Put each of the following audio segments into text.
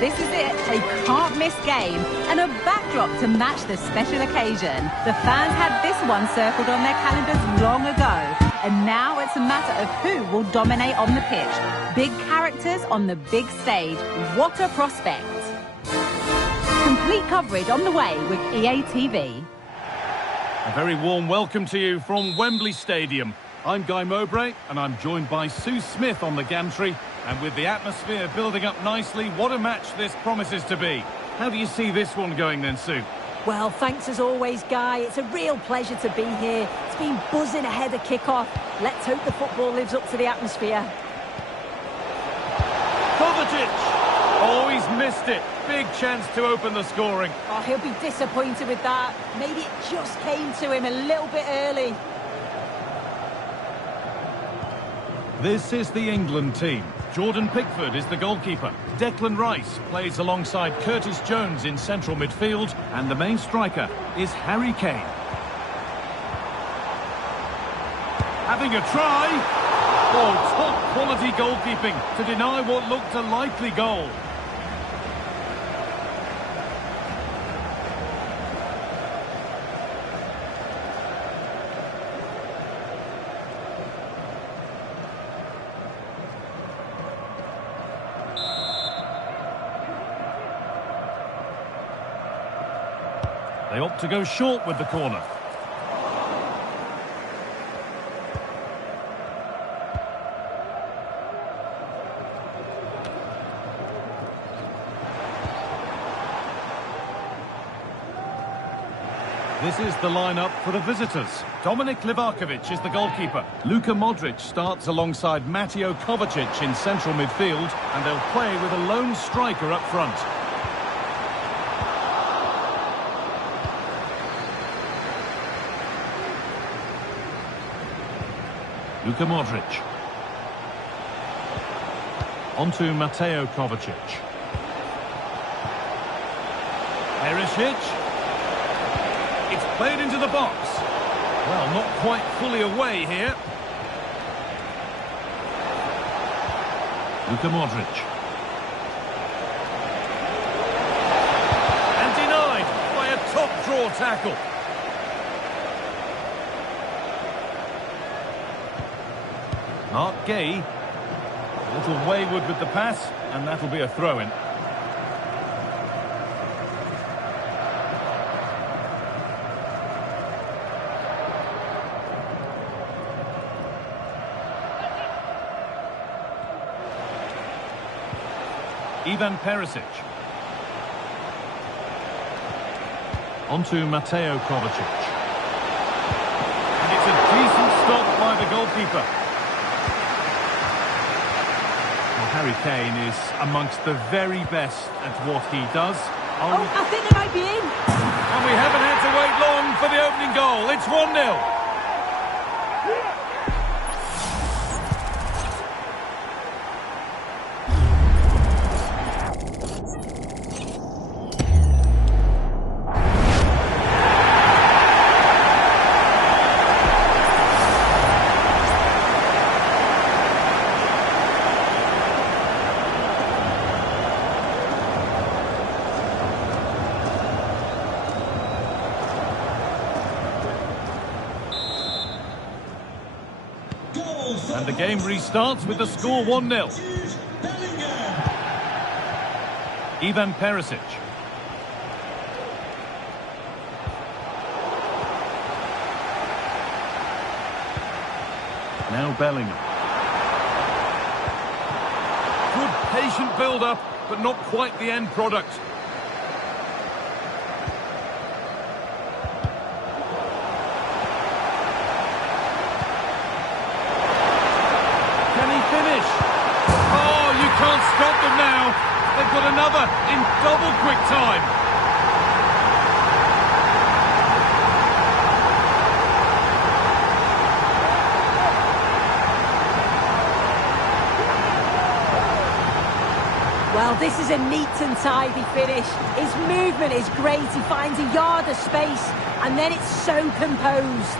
This is it, a can't-miss game and a backdrop to match the special occasion. The fans had this one circled on their calendars long ago, and now it's a matter of who will dominate on the pitch. Big characters on the big stage. What a prospect. Complete coverage on the way with EA TV. A very warm welcome to you from Wembley Stadium. I'm Guy Mowbray, and I'm joined by Sue Smith on the gantry. And with the atmosphere building up nicely, what a match this promises to be. How do you see this one going then, Sue? Well, thanks as always, Guy. It's a real pleasure to be here. It's been buzzing ahead of kick-off. Let's hope the football lives up to the atmosphere. Kovacic! Oh, he's missed it. Big chance to open the scoring. Oh, he'll be disappointed with that. Maybe it just came to him a little bit early. This is the England team. Jordan Pickford is the goalkeeper. Declan Rice plays alongside Curtis Jones in central midfield. And the main striker is Harry Kane. Having a try. Oh, top quality goalkeeping to deny what looked a likely goal. They opt to go short with the corner. This is the lineup for the visitors. Dominik Livakovic is the goalkeeper. Luka Modric starts alongside Mateo Kovacic in central midfield, and they'll play with a lone striker up front. Luka Modric. Onto Mateo Kovacic. Perisic. It's played into the box. Well, not quite fully away here. Luka Modric. And denied by a top draw tackle. Mark Gay, a little wayward with the pass, and that'll be a throw-in. Ivan Perisic. Onto Mateo Kovacic. And it's a decent stop by the goalkeeper. Harry Kane is amongst the very best at what he does. Oh, I think they might be in. And we haven't had to wait long for the opening goal. It's 1-0. And the game restarts with the score 1-0. Ivan Perisic. Now Bellingham. Good patient build-up, but not quite the end product. Finish. Oh, you can't stop them now. They've got another in double quick time. Well, this is a neat and tidy finish. His movement is great. He finds a yard of space, and then it's so composed.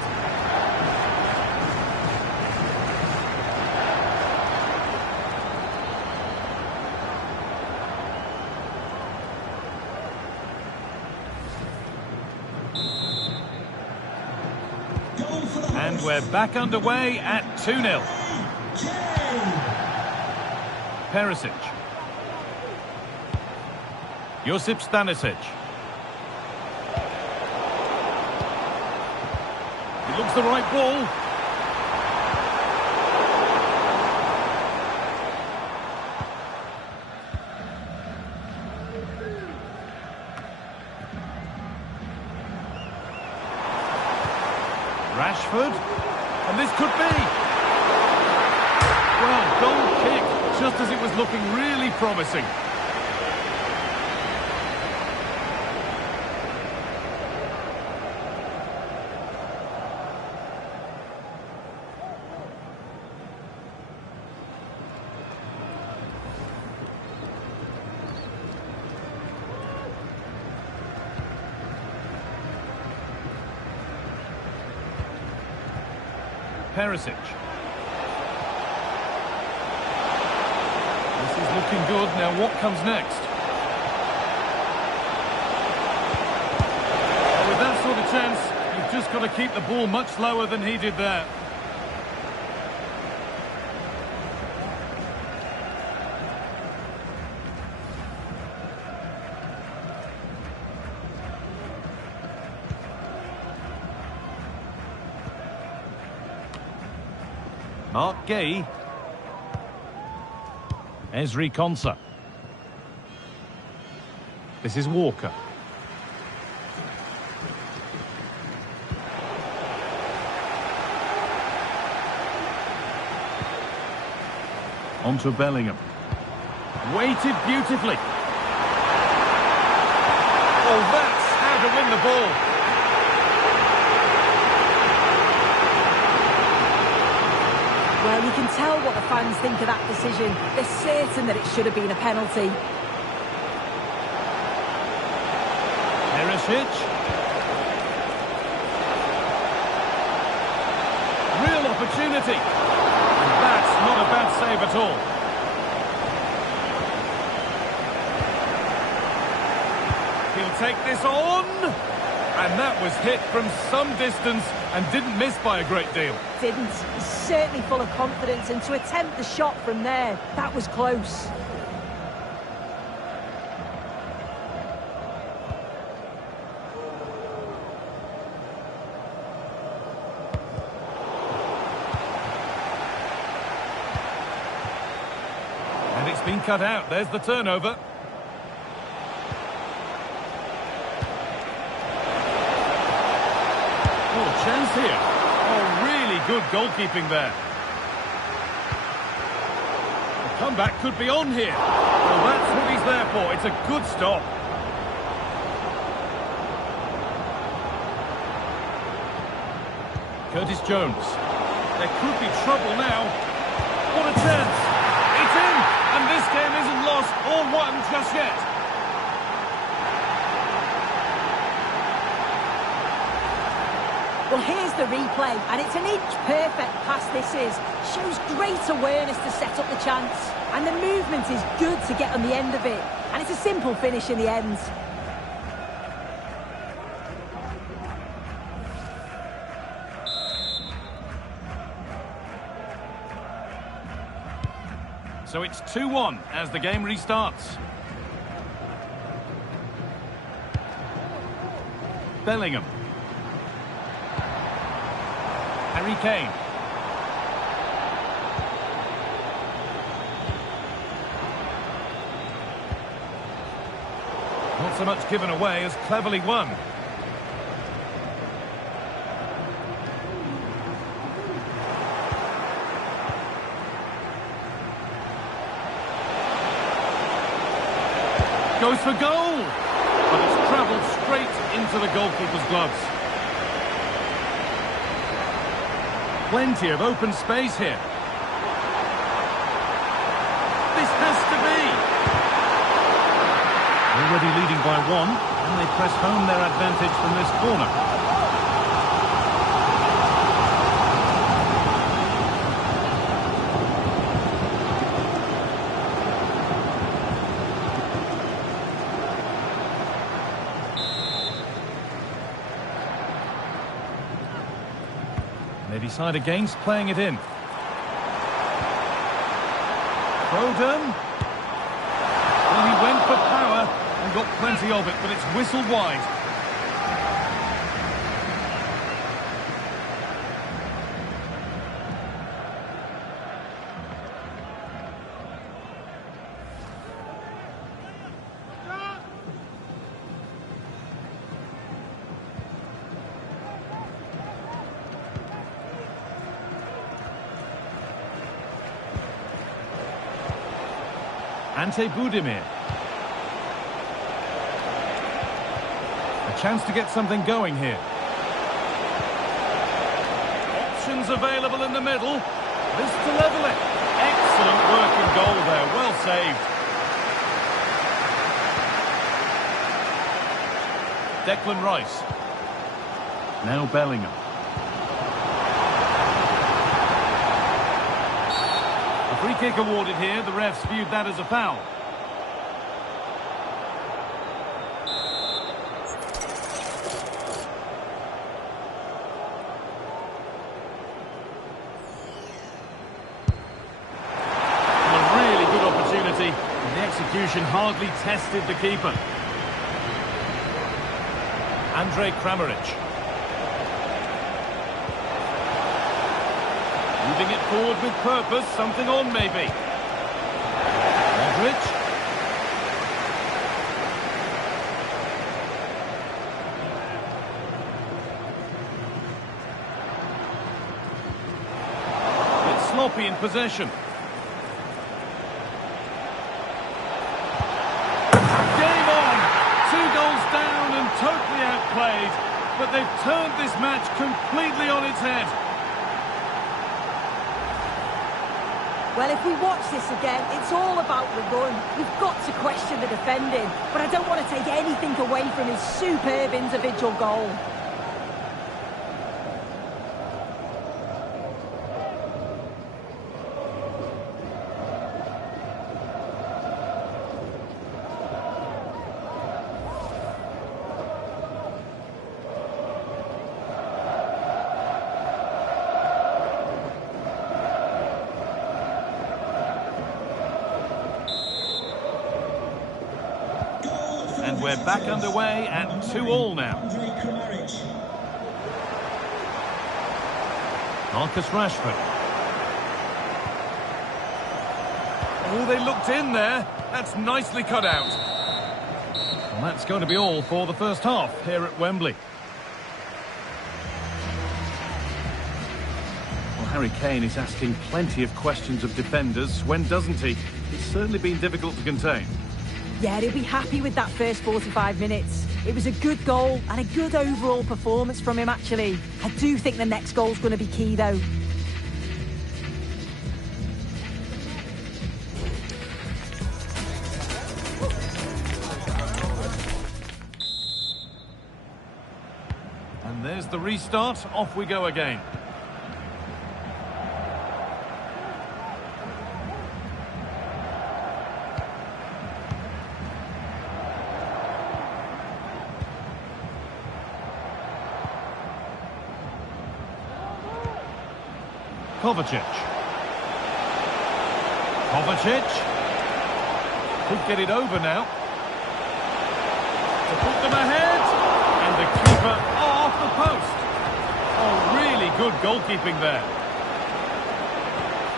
we're back underway at 2-0. Perisic. Josip Stanisic. It looks the right ball. Rashford, and this could be. Well, goal kick, just as it was looking really promising. Perisic. This is looking good. Now what comes next? With that sort of chance, you've just got to keep the ball much lower than he did there. Mark Gay. Ezri Konsa. This is Walker. On to Bellingham. Weighted beautifully. Oh, that's how to win the ball. Well, you can tell what the fans think of that decision. They're certain that it should have been a penalty. Perisic. Real opportunity. And that's not a bad save at all. He'll take this on. And that was hit from some distance and didn't miss by a great deal. Didn't. He's certainly full of confidence, and to attempt the shot from there, that was close. And it's been cut out. There's the turnover. Chance here. Oh, really good goalkeeping there. The comeback could be on here. Well, that's what he's there for. It's a good stop. Curtis Jones. There could be trouble now. What a chance. It's in. And this game isn't lost or won just yet. Well, here's the replay, and it's an inch-perfect pass this is. Shows great awareness to set up the chance. And the movement is good to get on the end of it. And it's a simple finish in the end. So it's 2-1 as the game restarts. Bellingham. Harry Kane. Not so much given away as cleverly won. Goes for goal! But it's travelled straight into the goalkeeper's gloves. Plenty of open space here. This has to be. Already leading by one, and they press home their advantage from this corner. They decide against playing it in. Foden. Well, he went for power and got plenty of it, but it's whistled wide. Ante Budimir. A chance to get something going here. Options available in the middle. This to level it. Excellent work in goal there. Well saved. Declan Rice. Now Bellingham. A free kick awarded here. The refs viewed that as a foul. A really good opportunity. And the execution hardly tested the keeper. Andrej Kramaric. Moving it forward with purpose, something on maybe. Modric. It's sloppy in possession. Game on! 2 goals down and totally outplayed. But they've turned this match completely on its head. Well, if we watch this again, it's all about the run. We've got to question the defending, but I don't want to take anything away from his superb individual goal. And we're back underway at 2-2 now. Marcus Rashford. Oh, they looked in there. That's nicely cut out. And that's going to be all for the first half here at Wembley. Well, Harry Kane is asking plenty of questions of defenders. When doesn't he? It's certainly been difficult to contain. Yeah, he'll be happy with that first 45 minutes. It was a good goal and a good overall performance from him, actually. I do think the next goal's going to be key, though. And there's the restart. Off we go again. Kovacic. Could get it over now. To put them ahead. And the keeper off the post. Oh, really good goalkeeping there.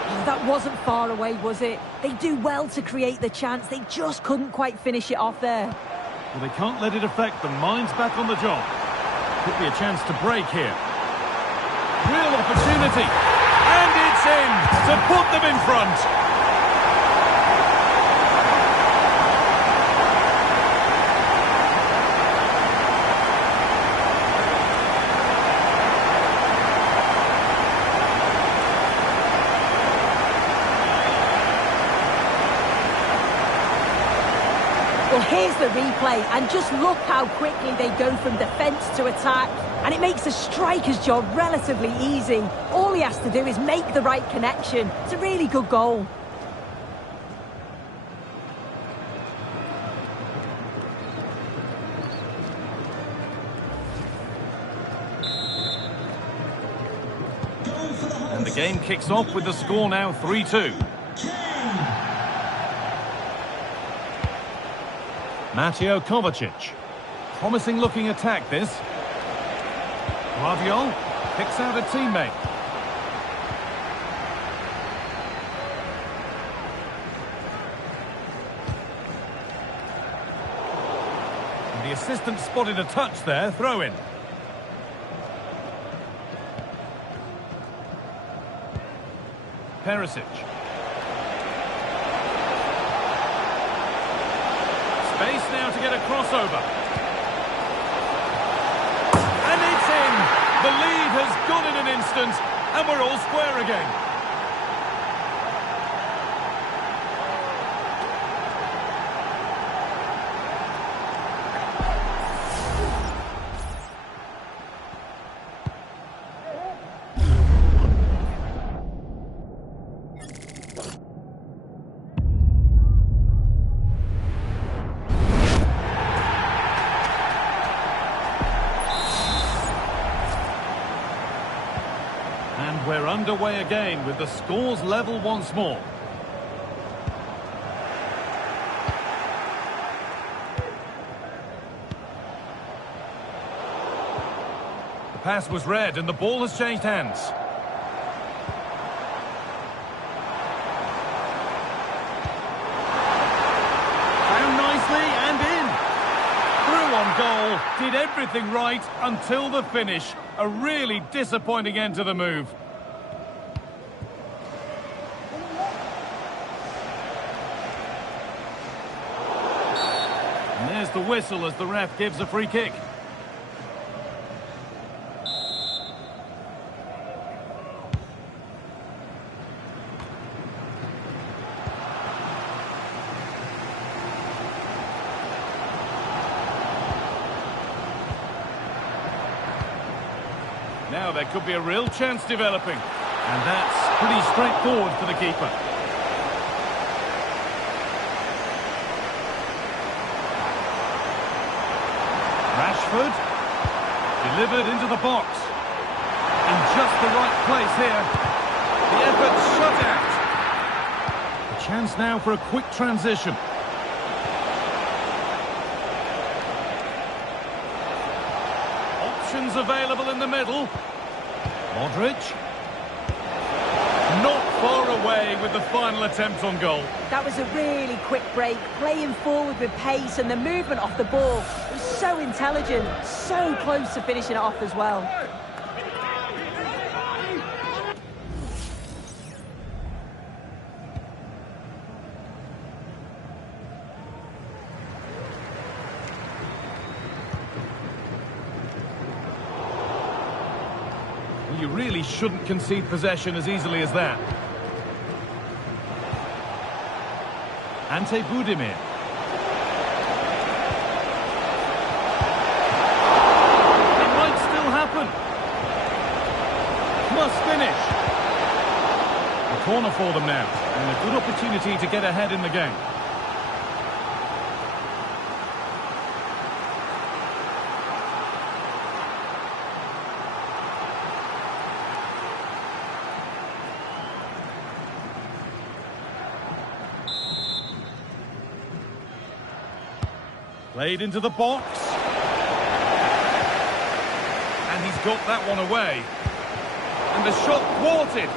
Oh, that wasn't far away, was it? They do well to create the chance. They just couldn't quite finish it off there. Well, they can't let it affect them. Mind's back on the job. Could be a chance to break here. Real opportunity. And it's in to put them in front. Well, here's the replay, and just look how quickly they go from defence to attack. And it makes the striker's job relatively easy. All he has to do is make the right connection. It's a really good goal. Game kicks off with the score now 3-2. Mateo Kovacic. Promising looking attack this. Guardiola picks out a teammate. And the assistant spotted a touch there, throw in. Perisic. Space now to get a crossover. And it's in! The lead has gone in an instant, and we're all square again. And we're underway again with the scores level once more. The pass was read and the ball has changed hands. Found nicely and in. Through on goal, did everything right until the finish. A really disappointing end to the move. And there's the whistle as the ref gives a free kick. Now there could be a real chance developing. And that's pretty straightforward for the keeper. Rashford. Delivered into the box. In just the right place here. The effort's shut out. A chance now for a quick transition. Options available in the middle. Modric. Not far away with the final attempt on goal. That was a really quick break, playing forward with pace, and the movement off the ball was so intelligent, so close to finishing it off as well. You really shouldn't concede possession as easily as that. Ante Budimir. It might still happen. Must finish. A corner for them now, and a good opportunity to get ahead in the game. Played into the box. And he's got that one away. And the shot thwarted.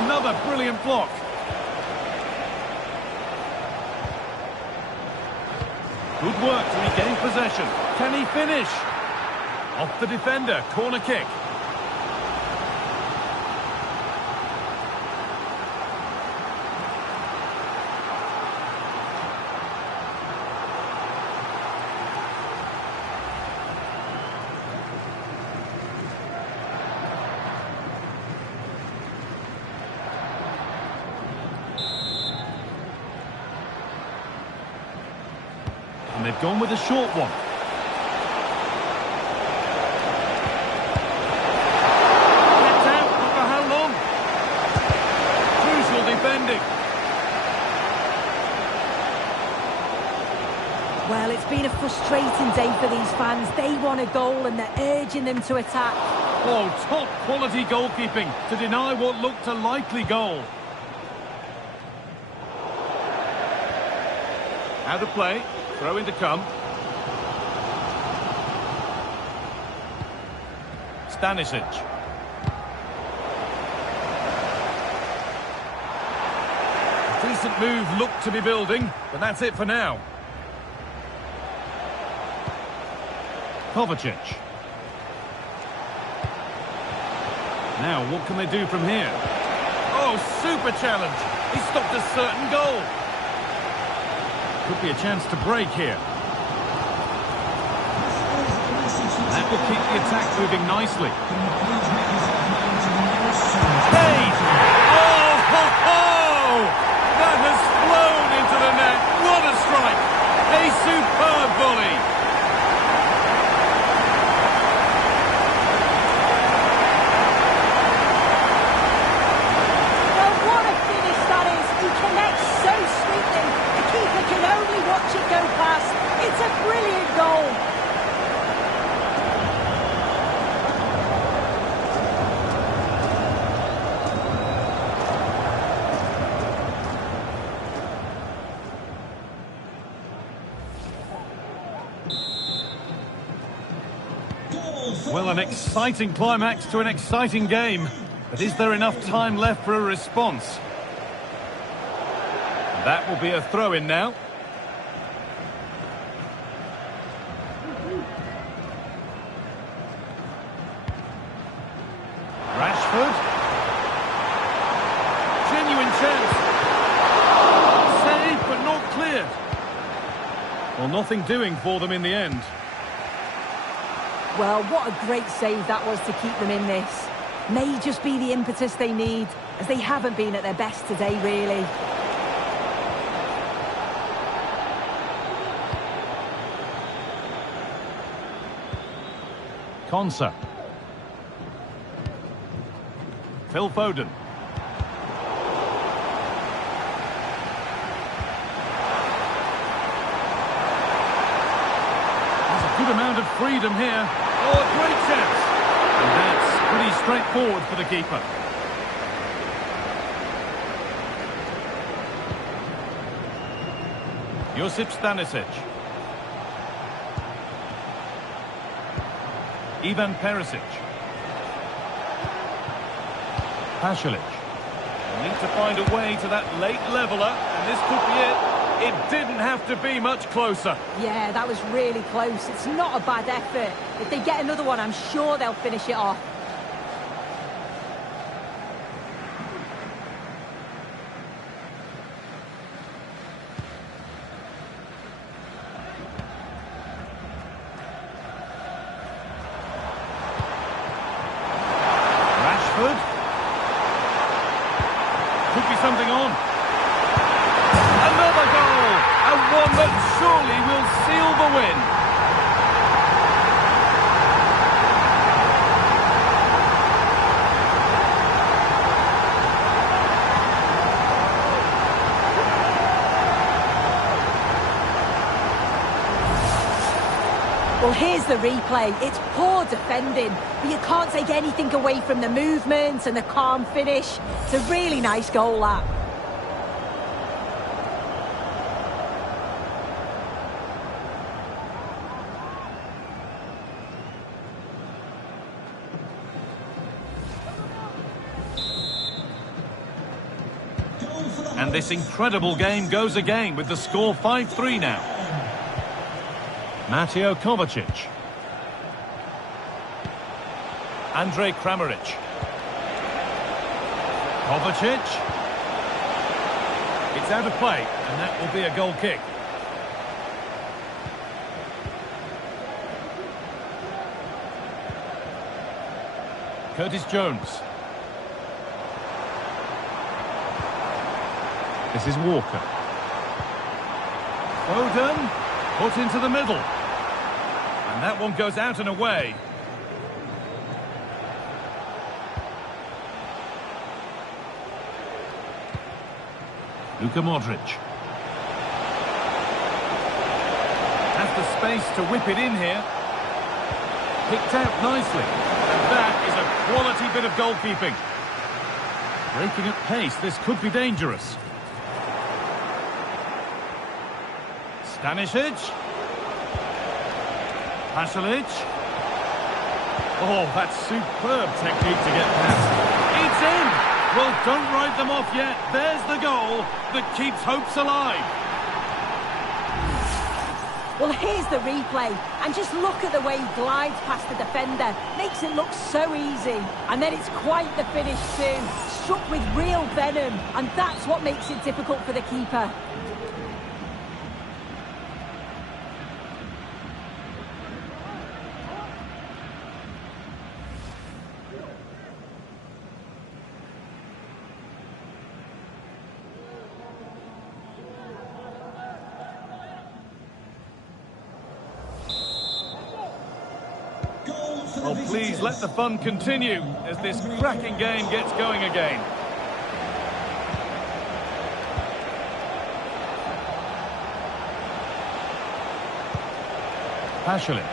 Another brilliant block. Good work to regain possession. Can he finish? Off the defender, corner kick. And they've gone with a short one. Kept out, but for how long? Crucial defending. Well, it's been a frustrating day for these fans. They want a goal and they're urging them to attack. Oh, top quality goalkeeping to deny what looked a likely goal. Out of play, throw in to come. Stanisic. Decent move looked to be building, but that's it for now. Kovacic. Now, what can they do from here? Oh, super challenge. He stopped a certain goal. Could be a chance to break here. That will keep the attack moving nicely. Hey! Oh, ho, ho! That has flown into the net. What a strike! A superb volley. Watch it go past. It's a brilliant goal. Well, an exciting climax to an exciting game. But is there enough time left for a response? That will be a throw-in now. Genuine chance. Saved, but not cleared. Well, nothing doing for them in the end. Well, what a great save that was to keep them in this. May just be the impetus they need, as they haven't been at their best today, really. Konsa. Phil Foden. There's a good amount of freedom here. Oh, a great chance. And that's pretty straightforward for the keeper. Josip Stanisic. Ivan Perisic. Pasalic. Need to find a way to that late leveller, and this could be it. It didn't have to be much closer. Yeah, that was really close. It's not a bad effort. If they get another one, I'm sure they'll finish it off. Could be something on. Another goal! And one that surely will seal the win. Well, here's the replay. It's poor defending, but you can't take anything away from the movement and the calm finish. It's a really nice goal, that. And this incredible game goes again with the score 5-3 now. Mateo Kovacic. Andrej Kramaric. Kovacic. It's out of play, and that will be a goal kick. Curtis Jones. This is Walker. Foden. Put into the middle. And that one goes out and away. Luka Modric. Has the space to whip it in here. Picked out nicely. That is a quality bit of goalkeeping. Breaking at pace, this could be dangerous. Stanisic. Pasalic. Oh, that's superb technique to get past. It's in! Well, don't write them off yet. There's the goal that keeps hopes alive. Well, here's the replay, and just look at the way he glides past the defender. Makes it look so easy. And then it's quite the finish too. Struck with real venom, and that's what makes it difficult for the keeper. Oh, please let the fun continue as this cracking game gets going again. Pasalic.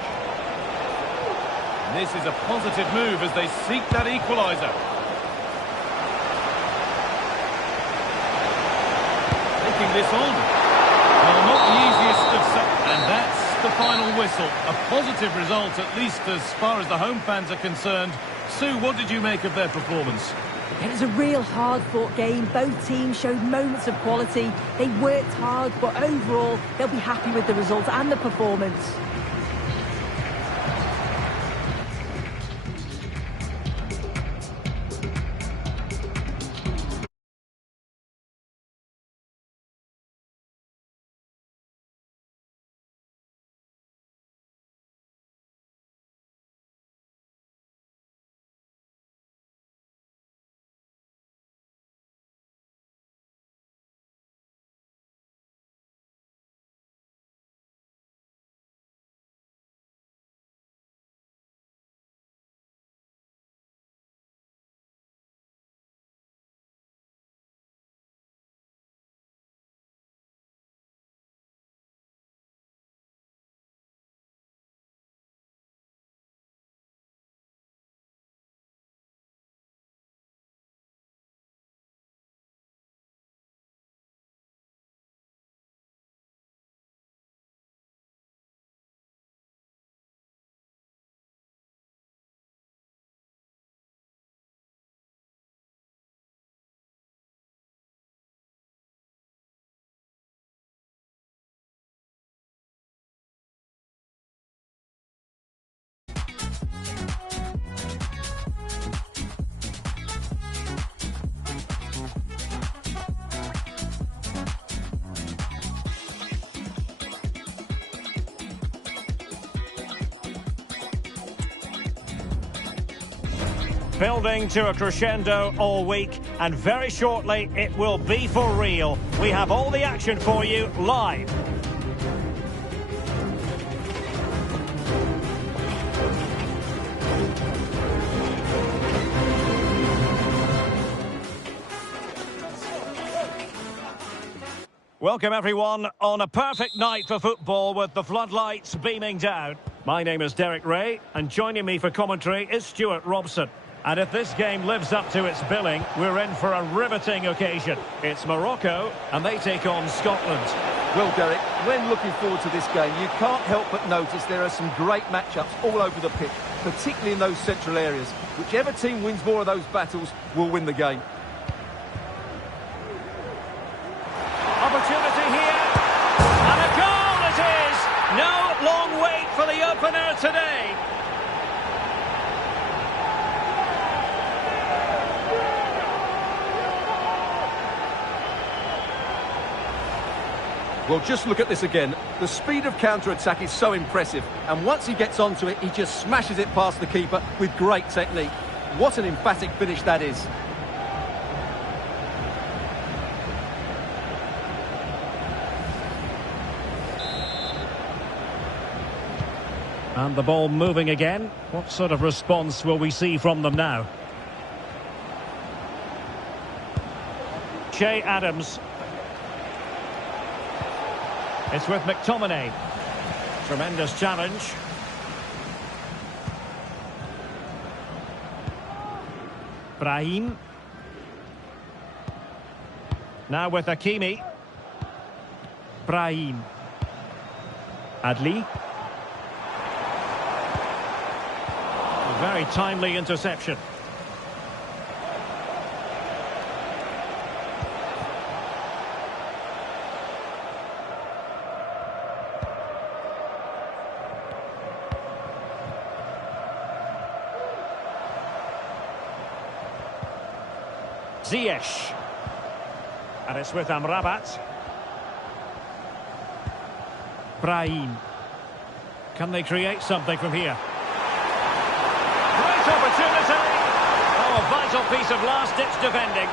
This is a positive move as they seek that equaliser. Taking this on. Well, not the easiest of and that's the final whistle. A positive result, at least as far as the home fans are concerned. Sue, what did you make of their performance? It was a real hard-fought game. Both teams showed moments of quality. They worked hard, but overall, they'll be happy with the result and the performance. Building to a crescendo all week, and very shortly it will be for real. We have all the action for you live. Welcome everyone on a perfect night for football with the floodlights beaming down. My name is Derek Ray, and joining me for commentary is Stuart Robson. And if this game lives up to its billing, we're in for a riveting occasion. It's Morocco, and they take on Scotland. Well, Derek, when looking forward to this game, you can't help but notice there are some great matchups all over the pitch, particularly in those central areas. Whichever team wins more of those battles will win the game. Opportunity here, and a goal it is! No long wait for the opener today. Well, just look at this again. The speed of counter-attack is so impressive, and once he gets onto it, he just smashes it past the keeper with great technique. What an emphatic finish that is. And the ball moving again. What sort of response will we see from them now? Che Adams. It's with McTominay. Tremendous challenge. Brahim. Now with Hakimi. Brahim. Adli. A very timely interception. Ziyech. And it's with Amrabat. Brahim. Can they create something from here? Great opportunity! Oh, a vital piece of last-ditch defending.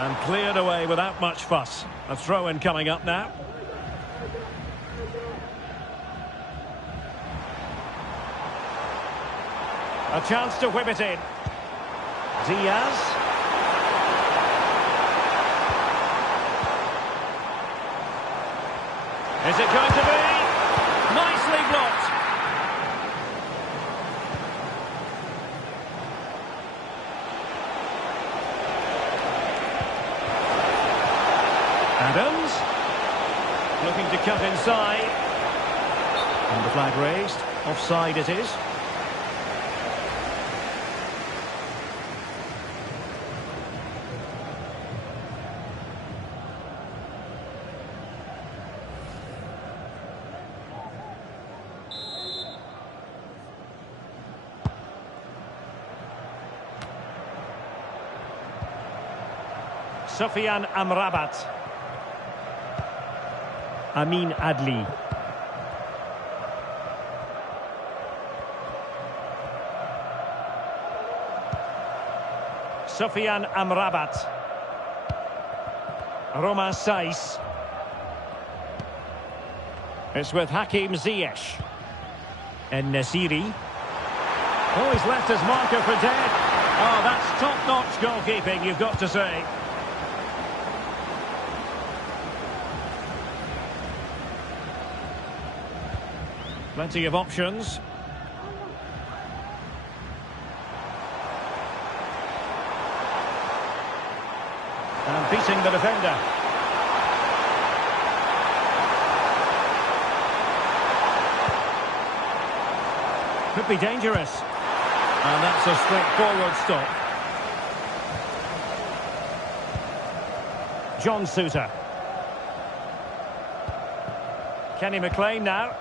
And cleared away without much fuss. A throw-in coming up now. A chance to whip it in. Diaz. Is it going to be? Nicely blocked. Adams. Looking to cut inside. And the flag raised. Offside it is. Sufyan Amrabat. Amin Adli. Sufyan Amrabat. Romain Saiss. It's with Hakim Ziyech. And Nasiri. Oh, he's left his marker for dead. Oh, that's top-notch goalkeeping, you've got to say. Plenty of options. And beating the defender. Could be dangerous. And that's a straightforward stop. John Souttar. Kenny McLean now.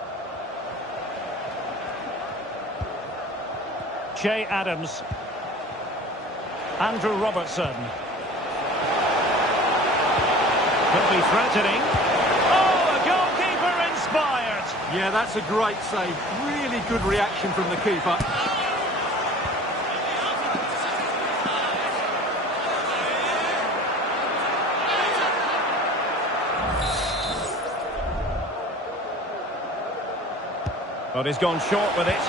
Che Adams. Andrew Robertson. Could be threatening. Oh, a goalkeeper inspired. Yeah, that's a great save. Really good reaction from the keeper. But he's gone short with it.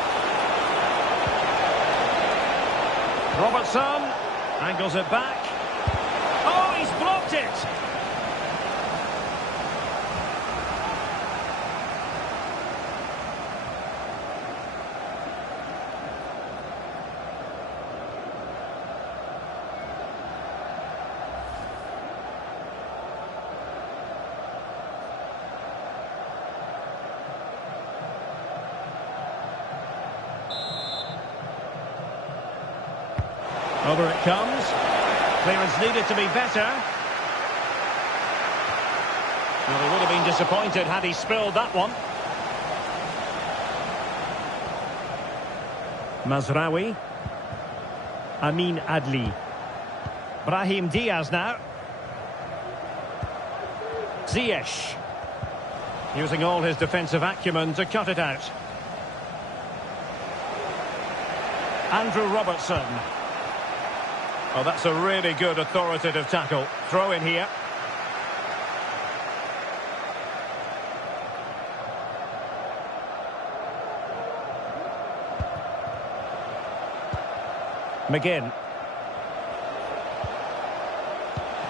Robertson angles it back. Oh, he's blocked it. Over it comes. Clearance needed to be better. Well, he would have been disappointed had he spilled that one. Mazraoui. Amin Adli. Brahim Diaz now. Ziyech. Using all his defensive acumen to cut it out. Andrew Robertson. Oh, that's a really good authoritative tackle. Throw in here. McGinn.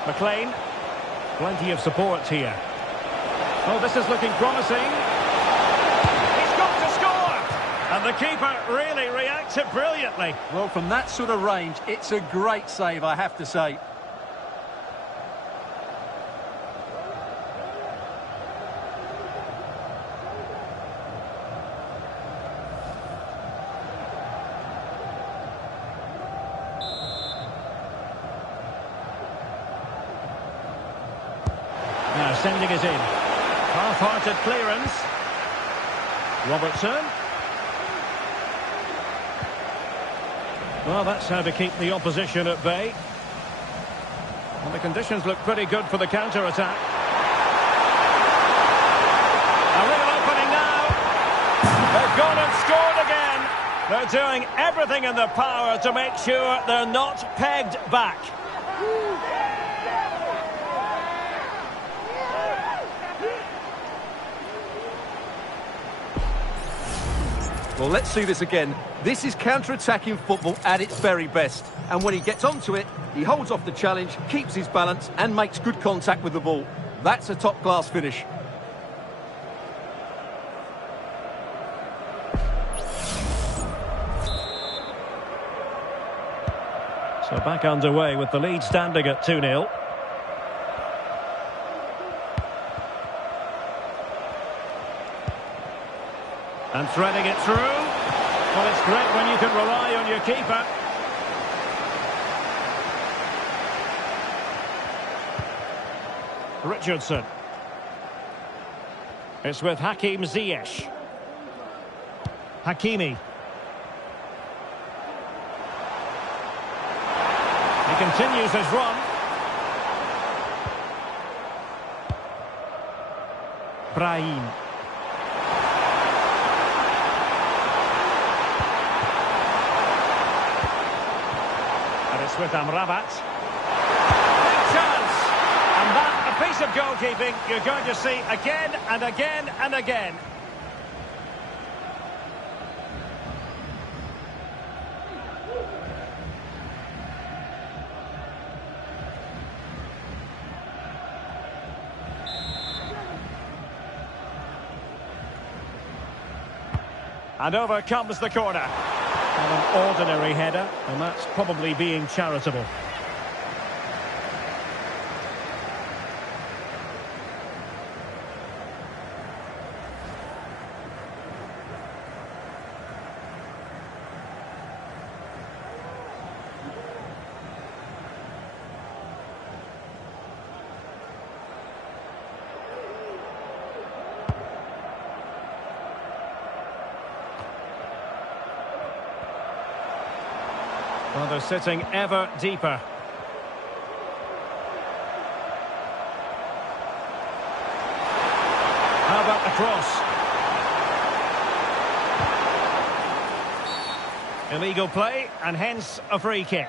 McLean. Plenty of support here. Oh, this is looking promising. He's got to score! A And the keeper really reacted brilliantly. Well, from that sort of range, it's a great save, I have to say. Now sending it in. Half-hearted clearance. Robertson. Well, that's how to keep the opposition at bay. And the conditions look pretty good for the counter-attack. A real opening now. They've gone and scored again. They're doing everything in their power to make sure they're not pegged back. Well, let's see this again. This is counter-attacking football at its very best. And when he gets onto it, he holds off the challenge, keeps his balance, and makes good contact with the ball. That's a top-class finish. So back underway with the lead standing at 2-0. And threading it through. Well, it's great when you can rely on your keeper. Richardson. It's with Hakim Ziyech. Hakimi. He continues his run. Brahim. With Amrabat. Big chance! And that, a piece of goalkeeping you're going to see again and again and again. And over comes the corner. An ordinary header, and that's probably being charitable. Well, they're sitting ever deeper. How about the cross? Illegal play, and hence a free kick.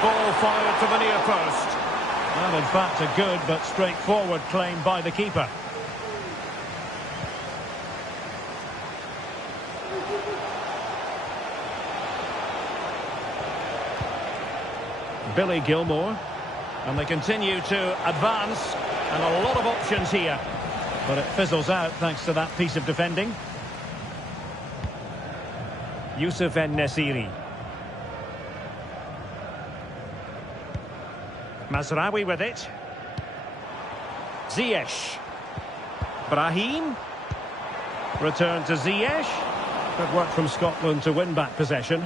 Ball fired to the near post. Well, in fact, a good but straightforward claim by the keeper. Billy Gilmore. And they continue to advance. And a lot of options here. But it fizzles out thanks to that piece of defending. Youssef En-Nesyri. Mazraoui with it. Ziyech. Brahim. Return to Ziyech. Good work from Scotland to win back possession.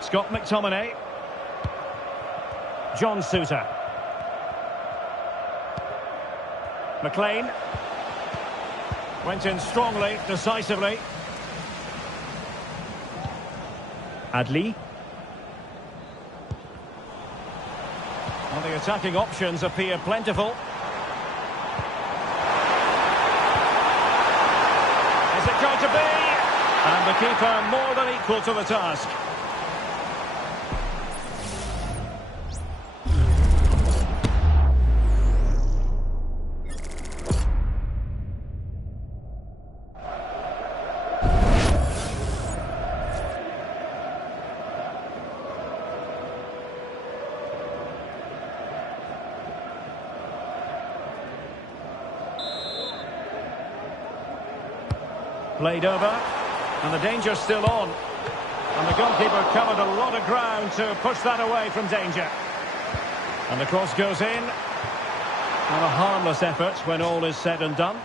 Scott McTominay. John Souttar. McLean. Went in strongly, decisively. Adli. Well, the attacking options appear plentiful. Is it going to be? And the keeper more than equal to the task. Played over, and the danger's still on. And the goalkeeper covered a lot of ground to push that away from danger. And the cross goes in. And a harmless effort when all is said and done.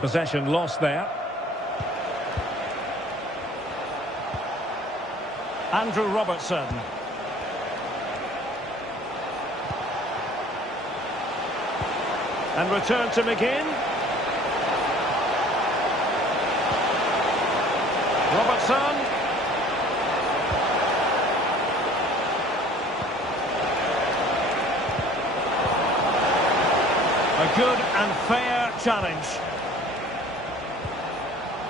Possession lost there. Andrew Robertson. And return to McGinn. Robertson. A good and fair challenge.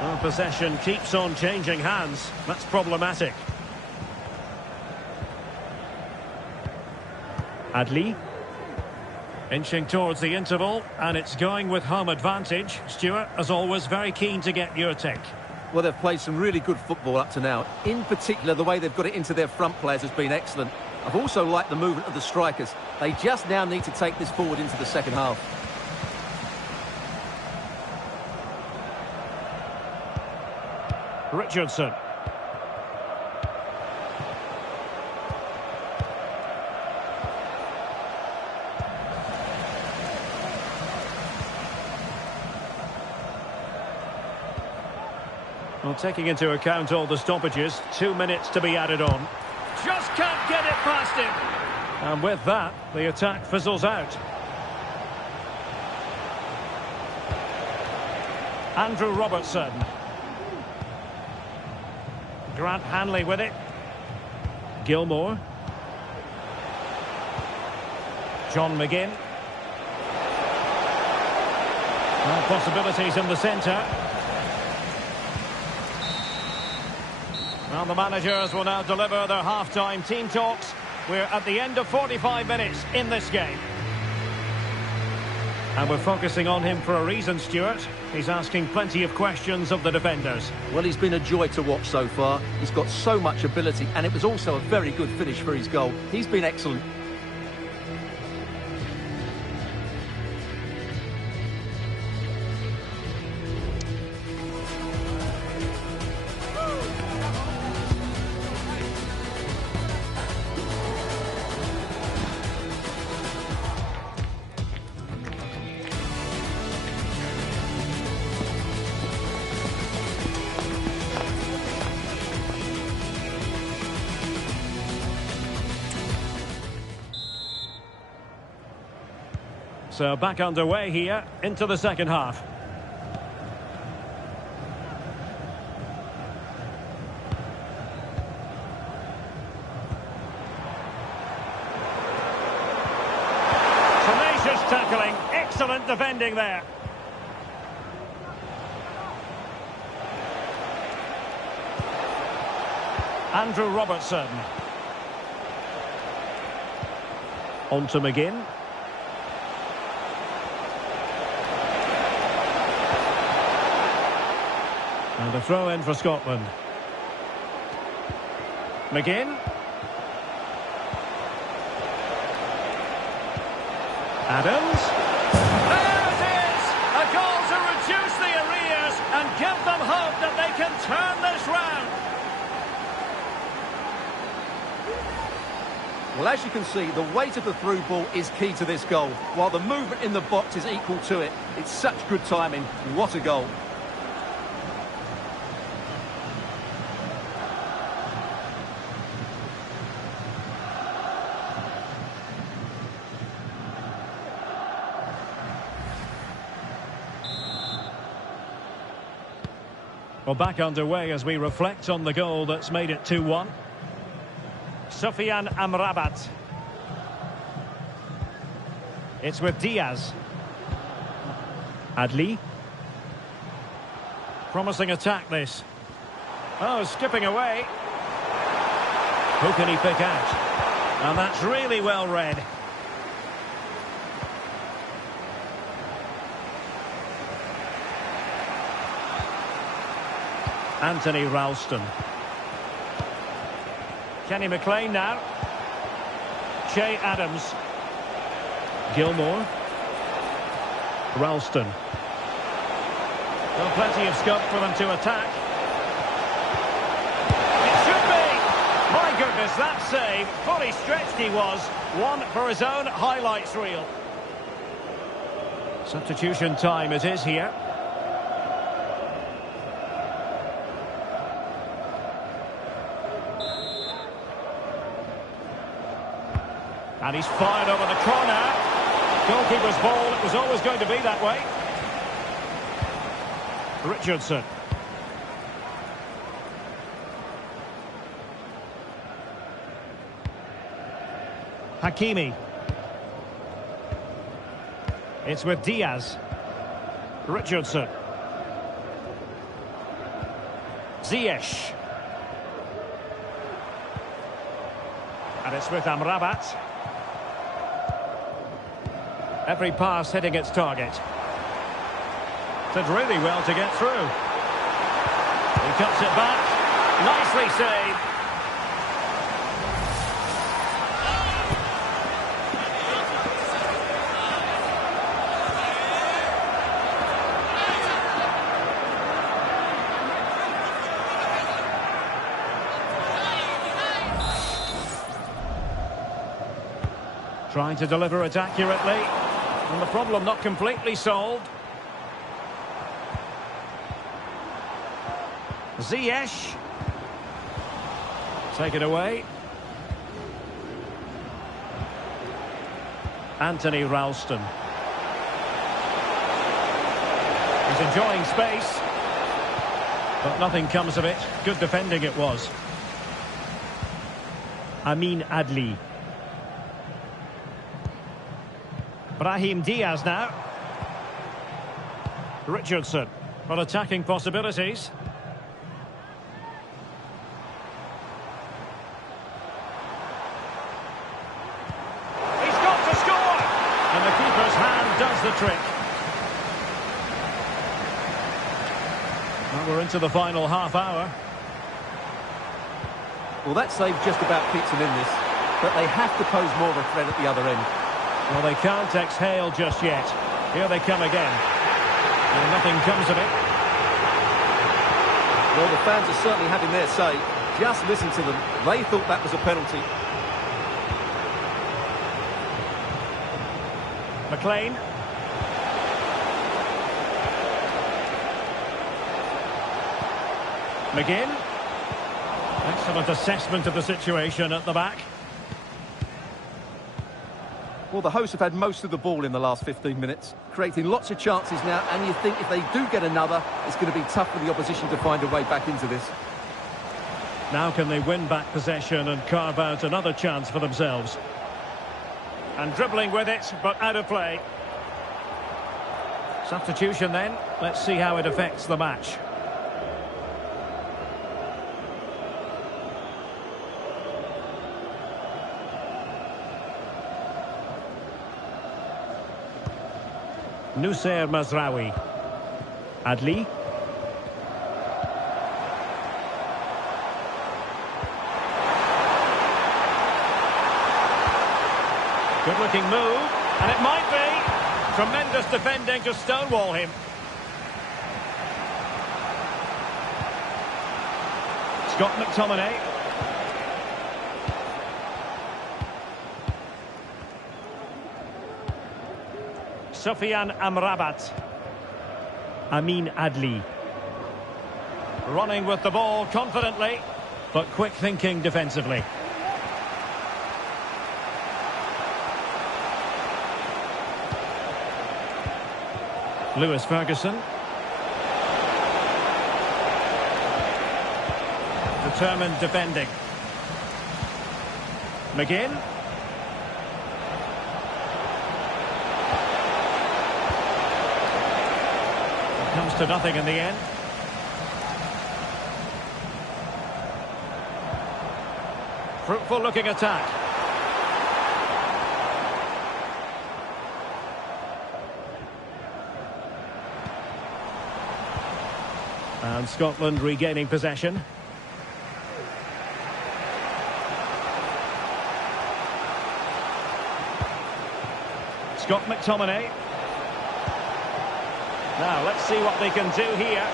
Well, possession keeps on changing hands. That's problematic. Adli. Inching towards the interval, and it's going with home advantage. Stuart, as always, very keen to get your take. Well, they've played some really good football up to now. In particular, the way they've got it into their front players has been excellent. I've also liked the movement of the strikers. They just now need to take this forward into the second half. Richardson. Well, taking into account all the stoppages, 2 minutes to be added on. Just can't get it past him. And with that, the attack fizzles out. Andrew Robertson. Grant Hanley with it. Gilmore. John McGinn. Well, possibilities in the centre. Well, the managers will now deliver their half-time team talks. We're at the end of 45 minutes in this game. And we're focusing on him for a reason, Stuart. He's asking plenty of questions of the defenders. Well, he's been a joy to watch so far. He's got so much ability, and it was also a very good finish for his goal. He's been excellent. So back underway here into the second half. Tenacious tackling, excellent defending there. Andrew Robertson. On to McGinn. And a throw in for Scotland. McGinn. Adams. There it is! A goal to reduce the arrears and give them hope that they can turn this round. Well, as you can see, the weight of the through ball is key to this goal, while the movement in the box is equal to it. It's such good timing. What a goal. Well, back underway as we reflect on the goal that's made it 2-1. Sufyan Amrabat. It's with Diaz. Adli. Promising attack, this. Oh, skipping away. Who can he pick out? And that's really well read. Anthony Ralston. Kenny McLean now. Che Adams. Gilmore. Ralston. Well, plenty of scope for them to attack. It should be! My goodness, that save. Fully stretched he was. One for his own highlights reel. Substitution time it is here. And he's fired over the corner. Goalkeeper's ball, it was always going to be that way. Richardson. Hakimi. It's with Diaz. Richardson. Ziyech. And it's with Amrabat. Every pass hitting its target. Did really well to get through. He cuts it back. Nicely saved. Trying to deliver it accurately. And the problem not completely solved. Ziyech. Take it away. Anthony Ralston. He's enjoying space. But nothing comes of it. Good defending it was. Amin Adli. Brahim Diaz now. Richardson for attacking possibilities. He's got to score! And the keeper's hand does the trick. Well, we're into the final half hour. Well, that save just about keeps them in this, but they have to pose more of a threat at the other end. Well, they can't exhale just yet. Here they come again. And nothing comes of it. Well, the fans are certainly having their say. Just listen to them. They thought that was a penalty. McLean. McGinn. Excellent assessment of the situation at the back. Well, the hosts have had most of the ball in the last 15 minutes, creating lots of chances now, and you think if they do get another, it's going to be tough for the opposition to find a way back into this. Now can they win back possession and carve out another chance for themselves? And dribbling with it, but out of play. Substitution then. Let's see how it affects the match. Nusayr Mazraoui. Adli. Good looking move, and it might be. Tremendous defending to stonewall him. Scott McTominay. Sofian Amrabat. Amin Adli. Running with the ball confidently, but quick thinking defensively. Lewis Ferguson. Determined defending. McGinn. It comes to nothing in the end. Fruitful looking attack. And Scotland regaining possession. Scott McTominay. Now, let's see what they can do here.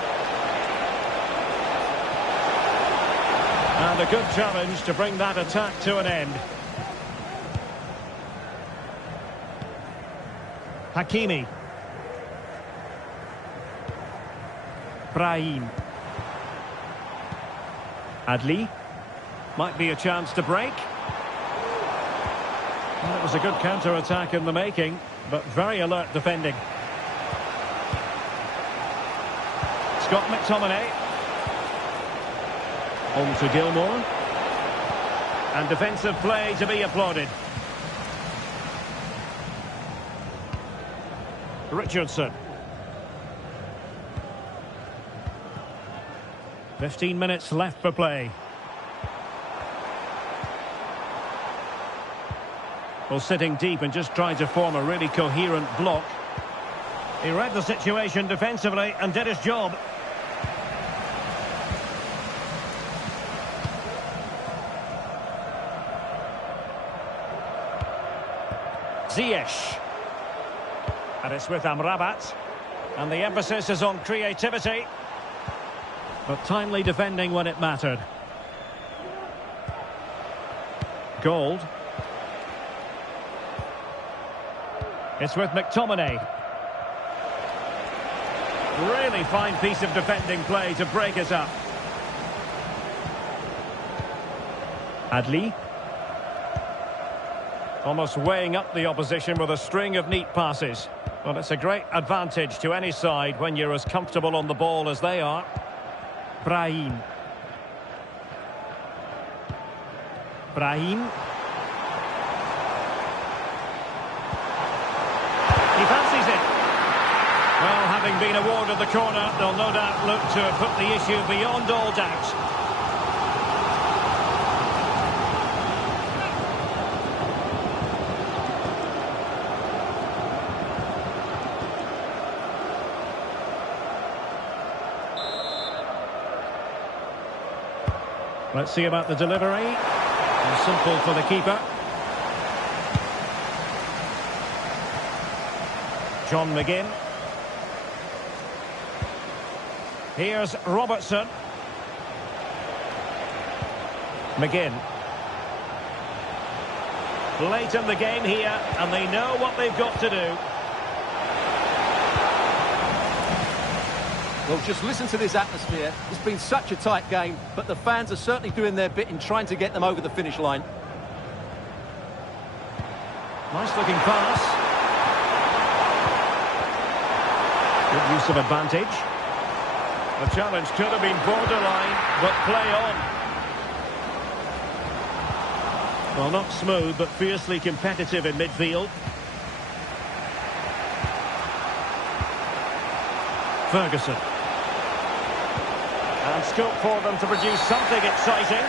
And a good challenge to bring that attack to an end. Hakimi. Brahim. Adli. Might be a chance to break. Well, it was a good counter-attack in the making, but very alert defending. Scott McTominay. On to Gilmore. And defensive play to be applauded. Richardson. 15 minutes left for play. Well, sitting deep and just trying to form a really coherent block. He read the situation defensively and did his job. Ziyech. And it's with Amrabat. And the emphasis is on creativity. But timely defending when it mattered. Gold. It's with McTominay. Really fine piece of defending play to break it up. Adli. Almost weighing up the opposition with a string of neat passes. Well, it's a great advantage to any side when you're as comfortable on the ball as they are. Brahim. Brahim. He fancies it. Well, having been awarded the corner, they'll no doubt look to put the issue beyond all doubt. Let's see about the delivery. Simple for the keeper. John McGinn. Here's Robertson. McGinn. Late in the game here, and they know what they've got to do. Well, just listen to this atmosphere. It's been such a tight game, but the fans are certainly doing their bit in trying to get them over the finish line. Nice looking pass. Good use of advantage. The challenge could have been borderline, but play on. Well, not smooth, but fiercely competitive in midfield. Ferguson. And scope for them to produce something exciting.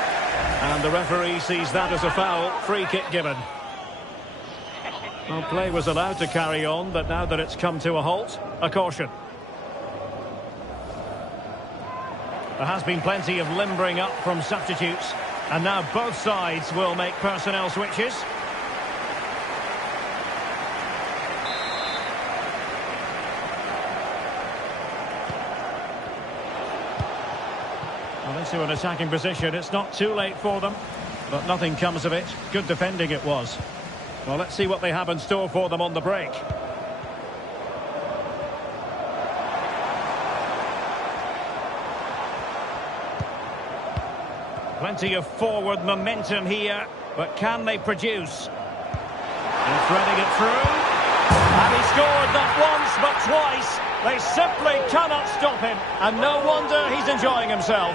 And the referee sees that as a foul. Free kick given. Well, play was allowed to carry on, but now that it's come to a halt, a caution. There has been plenty of limbering up from substitutes. And now both sides will make personnel switches. Well, into an attacking position. It's not too late for them, but nothing comes of it. Good defending it was. Well, let's see what they have in store for them on the break. Plenty of forward momentum here, but can they produce? And threading it through. And he scored not once, but twice. They simply cannot stop him. And no wonder he's enjoying himself.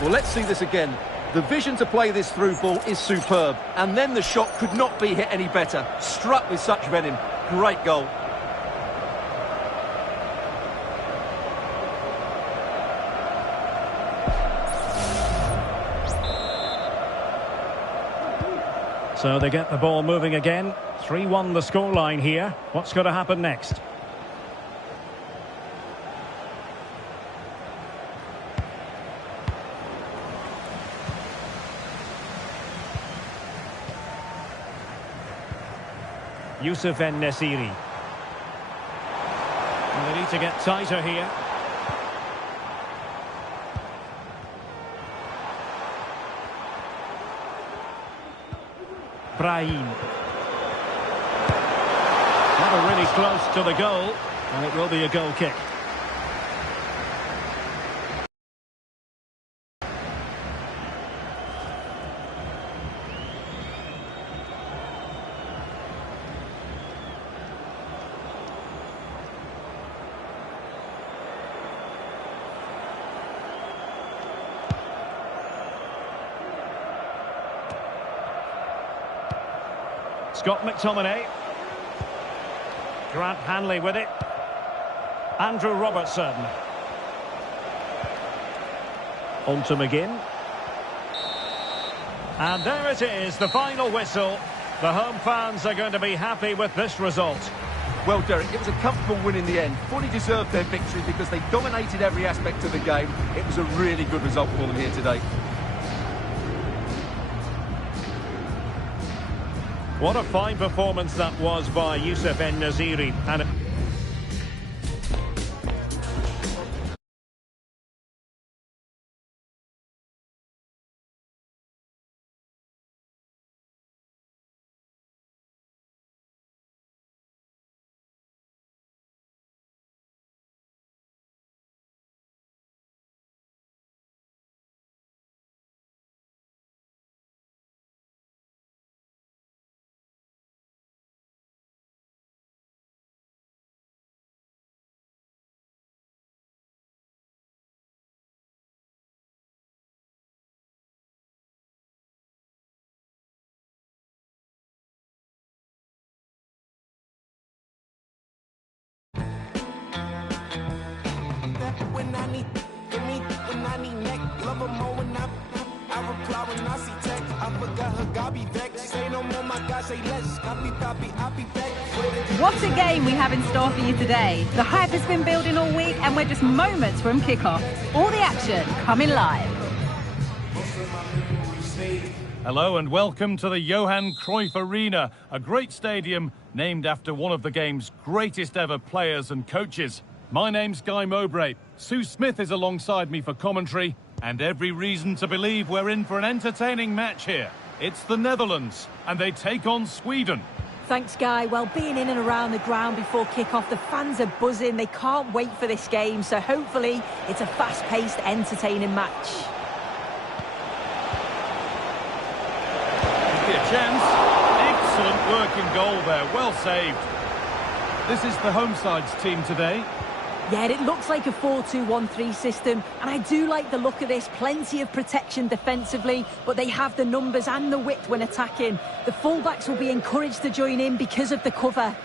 Well, let's see this again. The vision to play this through ball is superb. And then the shot could not be hit any better. Struck with such venom. Great goal. So they get the ball moving again. 3-1 the scoreline here. What's going to happen next? Youssef En-Nesyri. And they need to get tighter here. Brahim. Never really close to the goal, and it will be a goal kick. Scott McTominay. Grant Hanley with it. Andrew Robertson. On to McGinn. And there it is, the final whistle. The home fans are going to be happy with this result. Well, Derek, it was a comfortable win in the end. Fully deserved their victory because they dominated every aspect of the game. It was a really good result for them here today. What a fine performance that was by Youssef En-Nesyri. And when I need neck, love her more when I reply when I see text. I forgot her, God be vexed. Say no more, my God, say less. Copy, I'll be back. What a game we have in store for you today. The hype has been building all week and we're just moments from kickoff. All the action coming live. Hello and welcome to the Johan Cruyff Arena, a great stadium named after one of the game's greatest ever players and coaches. My name's Guy Mowbray. Sue Smith is alongside me for commentary, and every reason to believe we're in for an entertaining match here. It's the Netherlands, and they take on Sweden. Thanks, Guy. Well, being in and around the ground before kick-off, the fans are buzzing. They can't wait for this game, so hopefully it's a fast-paced, entertaining match. Could be a chance. Excellent work in goal there. Well saved. This is the home side's team today. Yeah, it looks like a 4-2-1-3 system, and I do like the look of this. Plenty of protection defensively, but they have the numbers and the width when attacking. The fullbacks will be encouraged to join in because of the cover.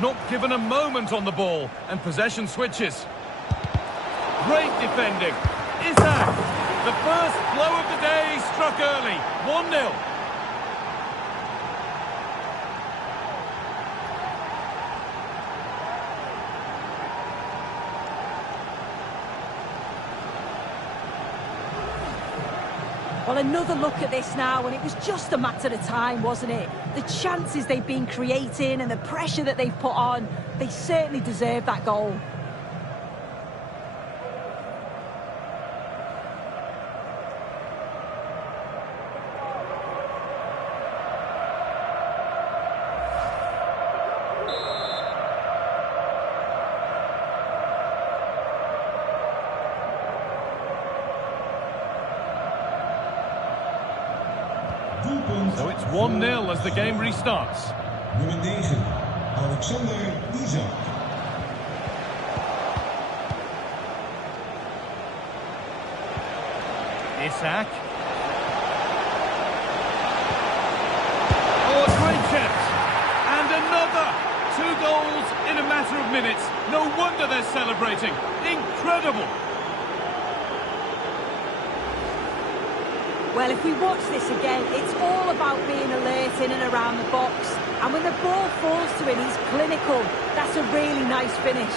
Not given a moment on the ball, and possession switches. Great defending. Isaac, the first blow of the day, struck early. 1-0. Well, another look at this now, and it was just a matter of time, wasn't it? The chances they've been creating and the pressure that they've put on, they certainly deserve that goal. So it's 1-0 as the game restarts. Nummer 9, Alexander Isak. Isaac. Oh, a great chance. And another. 2 goals in a matter of minutes. No wonder they're celebrating. Incredible. Well, if we watch this again, it's all about being alert in and around the box. And when the ball falls to him, he's clinical. That's a really nice finish.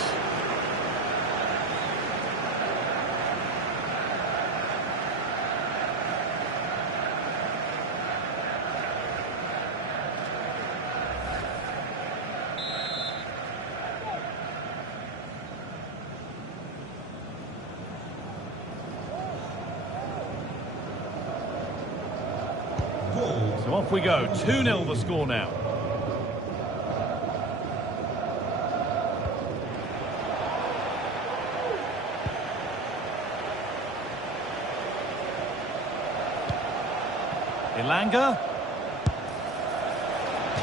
So off we go. 2-0 the score now. Elanga.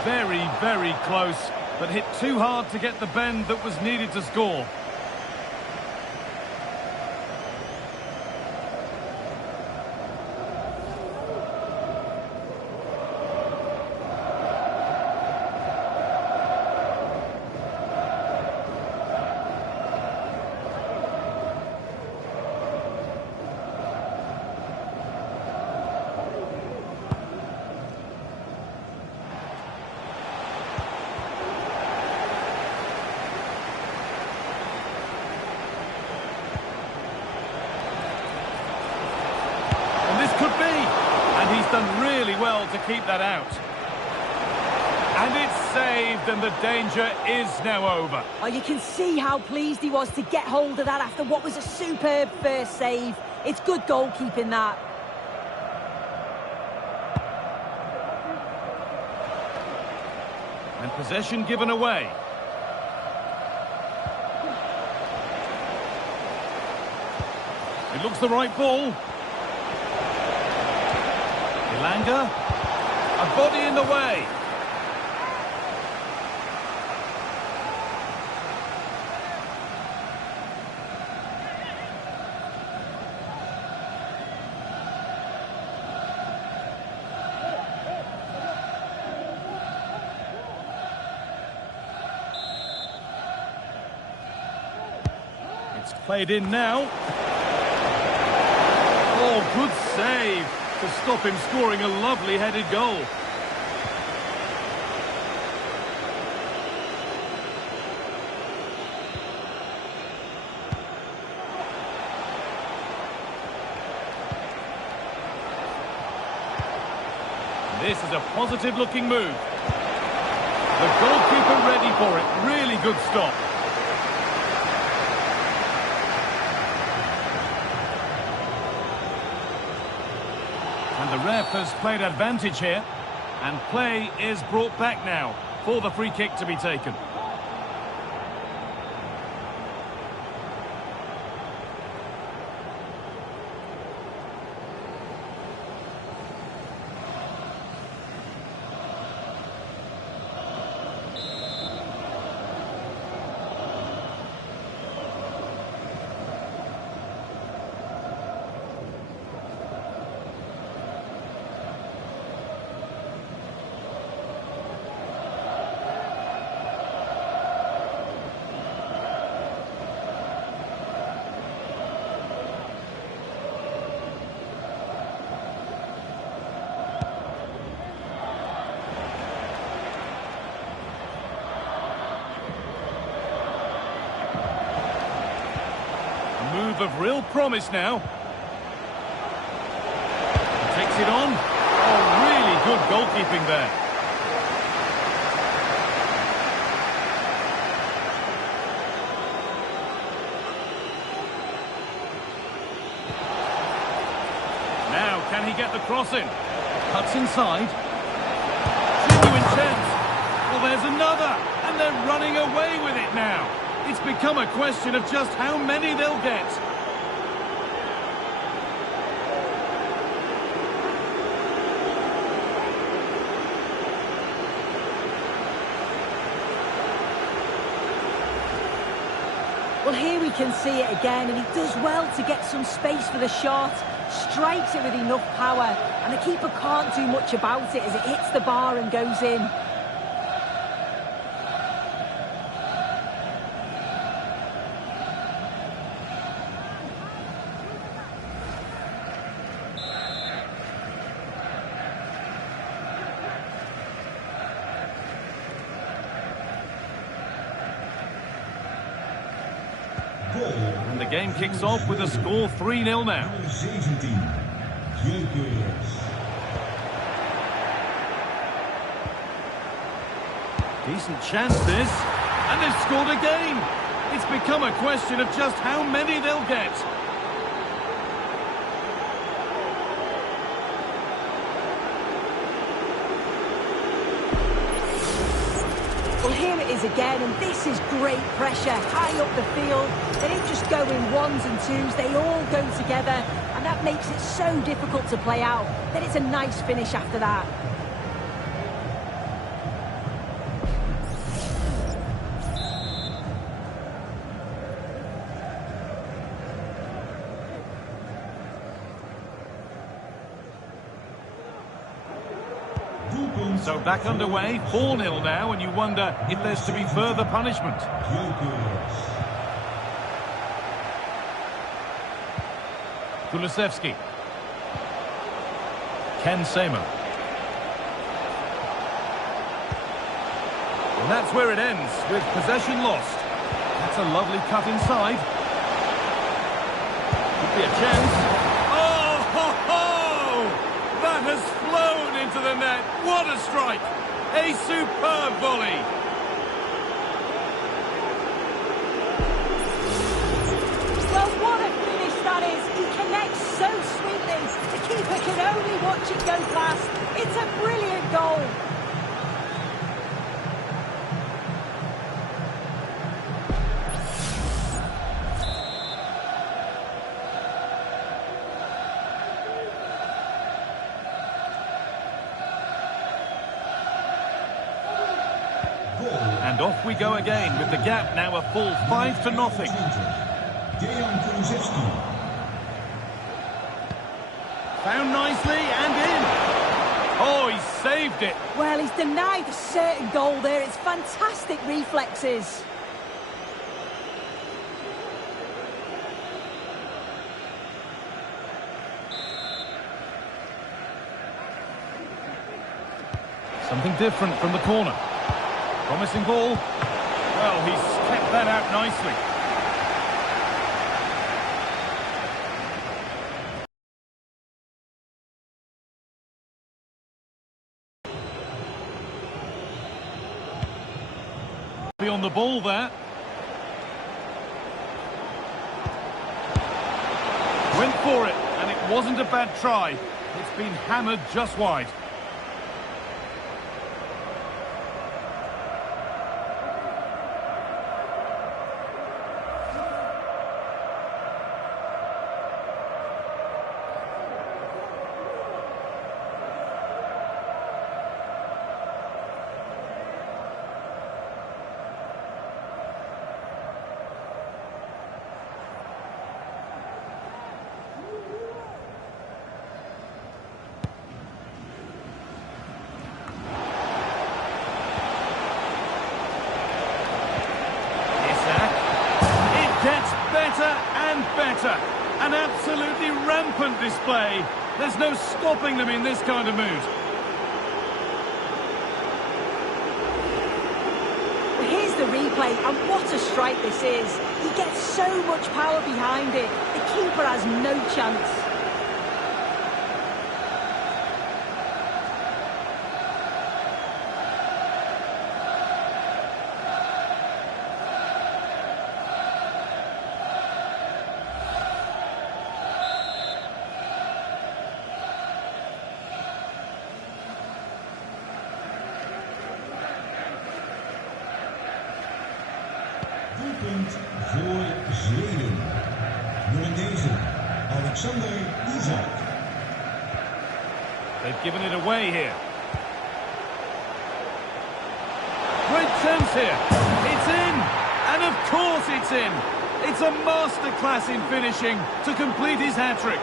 Very, very close, but hit too hard to get the bend that was needed to score. Could be, and he's done really well to keep that out. And it's saved, and the danger is now over. Oh, you can see how pleased he was to get hold of that after what was a superb first save. It's good goalkeeping, that. And possession given away. It looks the right ball. Elanga, a body in the way. It's played in now. Oh, good save to stop him scoring a lovely headed goal. This is a positive looking move. The goalkeeper ready for it. Really good stop. And the ref has played advantage here. And play is brought back now for the free kick to be taken. move of real promise now. Takes it on. Oh, really good goalkeeping there. Now, can he get the cross in? Cuts inside. Genuine chance. Well, there's another. And they're running away with it now. It's become a question of just how many they'll get. Well, here we can see it again, and he does well to get some space for the shot. Strikes it with enough power, and the keeper can't do much about it as it hits the bar and goes in. And the game kicks off with a score 3-0 now. 17. Decent chance this, and they've scored again. It's become a question of just how many they'll get. Well, here it is again, and this is great pressure, high up the field. They don't just go in ones and twos, they all go together, and that makes it so difficult to play out. Then it's a nice finish after that. So back underway, 4-0 now, and you wonder if there's to be further punishment. Kulusevski. Ken Seymour. And that's where it ends, with possession lost. That's a lovely cut inside. Could be a chance. Oh, ho, ho! That has flown into the net. What a strike! A superb volley. Well, what a finish that is. He connects so sweetly. The keeper can only watch it go past. It's a brilliant goal. And off we go again, with the gap now a full 5-0. Found nicely and in. Oh, he saved it. Well, he's denied a certain goal there. It's fantastic reflexes. Something different from the corner. Promising ball. Well, he's kept that out nicely. Be on the ball there. Went for it, and it wasn't a bad try. It's been hammered just wide. And better. An absolutely rampant display. There's no stopping them in this kind of mood. Here's the replay, replay, and what a strike this is. He gets so much power behind it. The keeper has no chance. Doelpunt voor Zweden. Nummer 9, Alexander Isak. They've given it away here. Great chance here. It's in. And of course it's in. It's a masterclass in finishing to complete his hat-trick.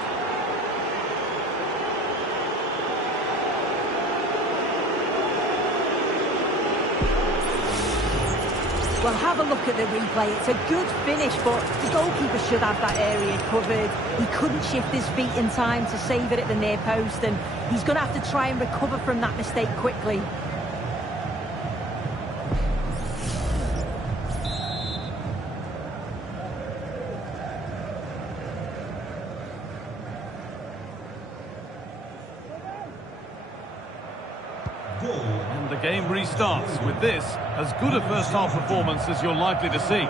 Well, have a look at the replay. It's a good finish, but the goalkeeper should have that area covered. He couldn't shift his feet in time to save it at the near post, and he's going to have to try and recover from that mistake quickly. And the game restarts with this, as good a first-half performance as you're likely to see.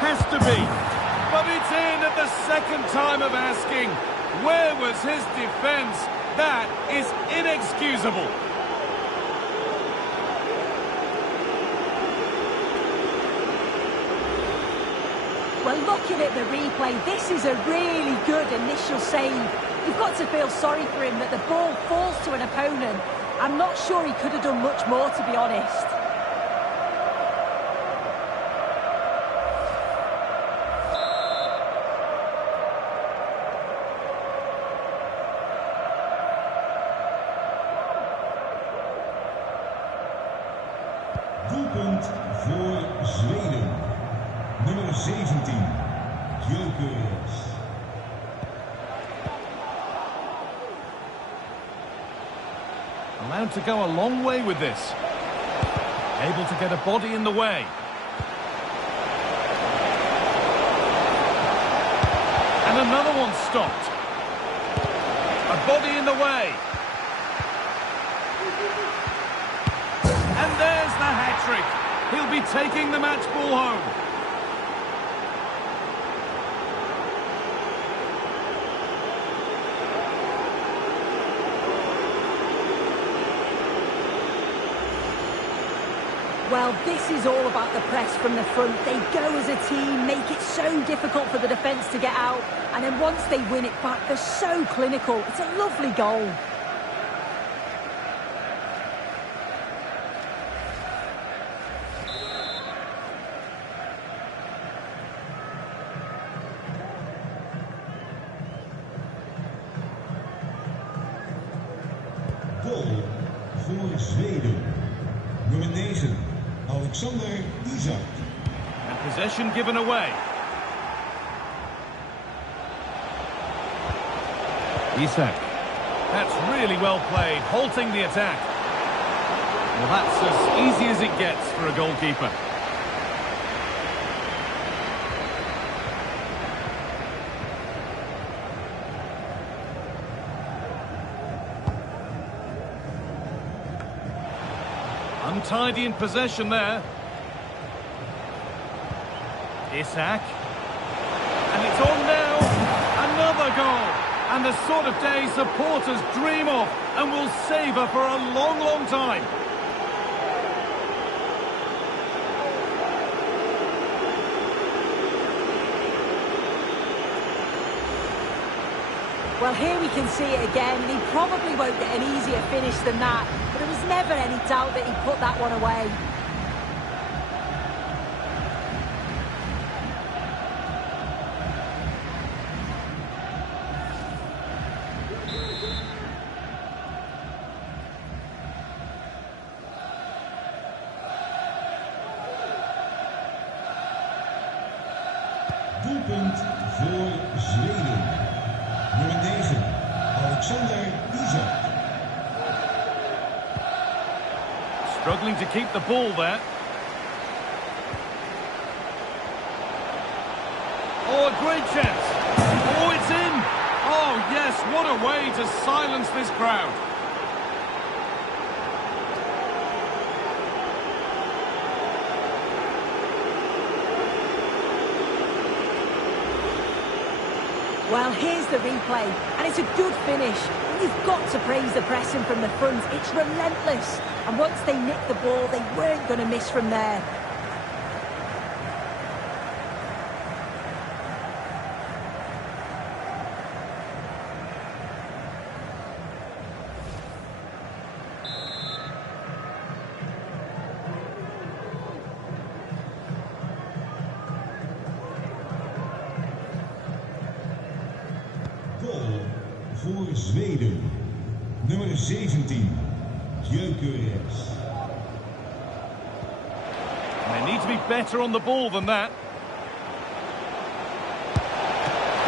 Has to be, but it's in at the second time of asking. Where was his defence? That is inexcusable. Well, looking at the replay, this is a really good initial save. You've got to feel sorry for him that the ball falls to an opponent. I'm not sure he could have done much more, to be honest. Doelpunt voor Zweden. Nummer 17, Jokers. Allowed to go a long way with this. Able to get a body in the way. And another one stopped. A body in the way. And there's the hat-trick. He'll be taking the match ball home. Well, this is all about the press from the front. They go as a team, make it so difficult for the defence to get out, and then once they win it back, they're so clinical. It's a lovely goal. Goal voor Zweden. Nummer 9, Alexander Isak. And possession given away. Isak. That's really well played, halting the attack. Well, that's as easy as it gets for a goalkeeper. Untidy in possession there. Isak. And it's on now. Another goal. And the sort of day supporters dream of and will savour for a long, long time. Well, here we can see it again. He probably won't get an easier finish than that, but there was never any doubt that he put that one away. Doelpunt voor Zweden. Nummer 9, Alexander Isaac. Struggling to keep the ball there. Oh, a great chance. Oh, it's in. Oh, yes, what a way to silence this crowd. Well, here's the replay, and it's a good finish. You've got to praise the pressing from the front. It's relentless. And once they nicked the ball, they weren't going to miss from there. Goal voor Zweden. Nummer 17, Gyökeres. They need to be better on the ball than that.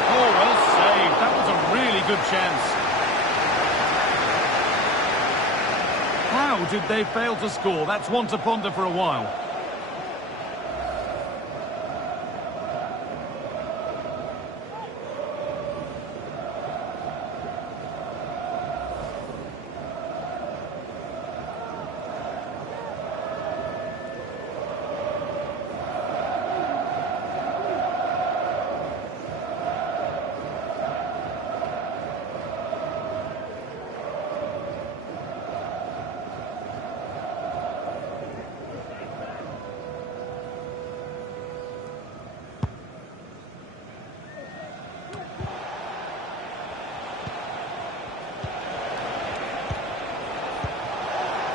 Oh, well saved. That was a really good chance. How did they fail to score? That's one to ponder for a while.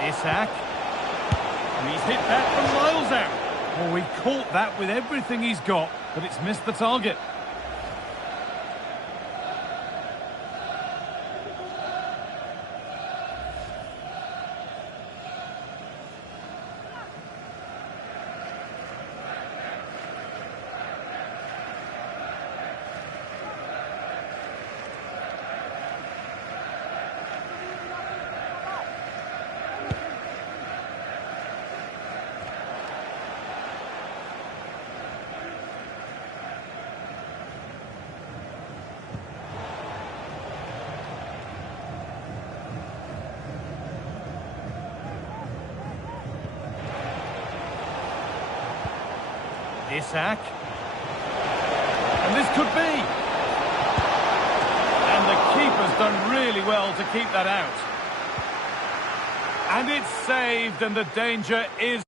Isak. And he's hit that from miles out. Oh, he caught that with everything he's got, but it's missed the target. Isak. And this could be. And the keeper's done really well to keep that out. And it's saved, and the danger is...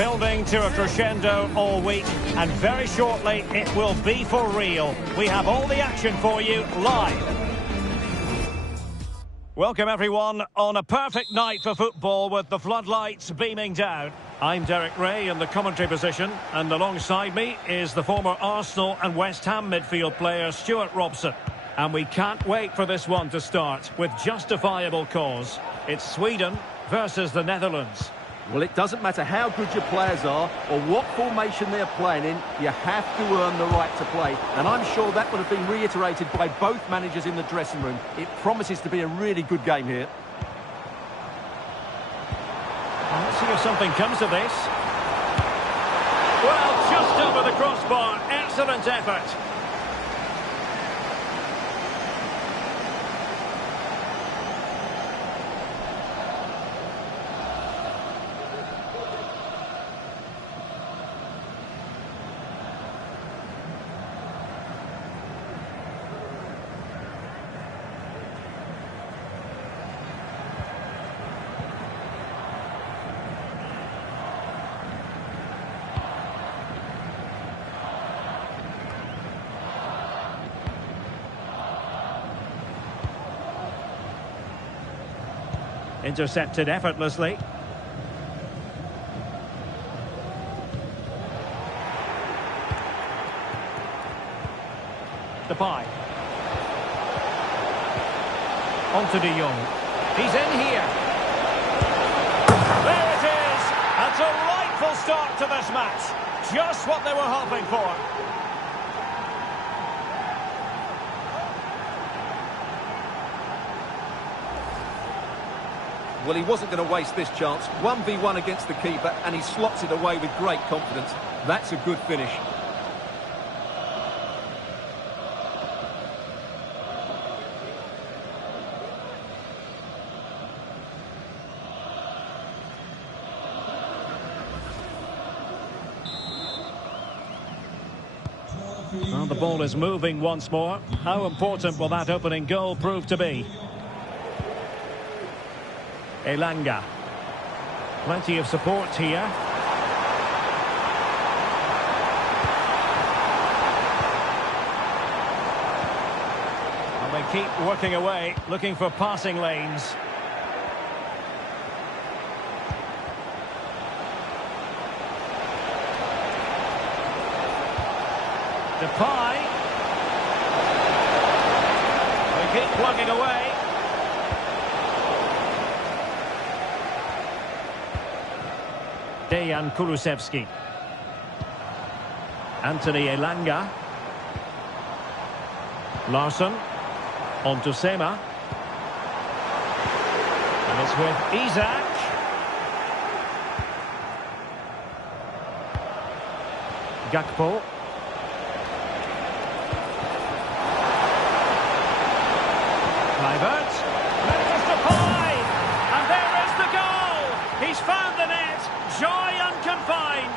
building to a crescendo all week, and very shortly it will be for real. We have all the action for you live. Welcome everyone on a perfect night for football with the floodlights beaming down. I'm Derek Ray in the commentary position, and alongside me is the former Arsenal and West Ham midfield player Stuart Robson. And we can't wait for this one to start with justifiable cause. It's Sweden versus the Netherlands. Well, it doesn't matter how good your players are or what formation they're playing in, you have to earn the right to play. And I'm sure that would have been reiterated by both managers in the dressing room. It promises to be a really good game here. Let's see if something comes of this. Well, just over the crossbar. Excellent effort. Intercepted effortlessly. Depay. On to De Jong. He's in here. There it is! A delightful start to this match. Just what they were hoping for. Well, he wasn't going to waste this chance. 1v1 against the keeper, and he slots it away with great confidence. That's a good finish. Well, the ball is moving once more. How important will that opening goal prove to be? Elanga. Plenty of support here. And they keep working away, looking for passing lanes. Depay. They keep plugging away. Dejan Kulusevski. Anthony Elanga. Larsson. On to Sema. And it's with Isak. Gakpo. Kluivert. There's Depay. And there is the goal. He's found the net. Joy unconfined.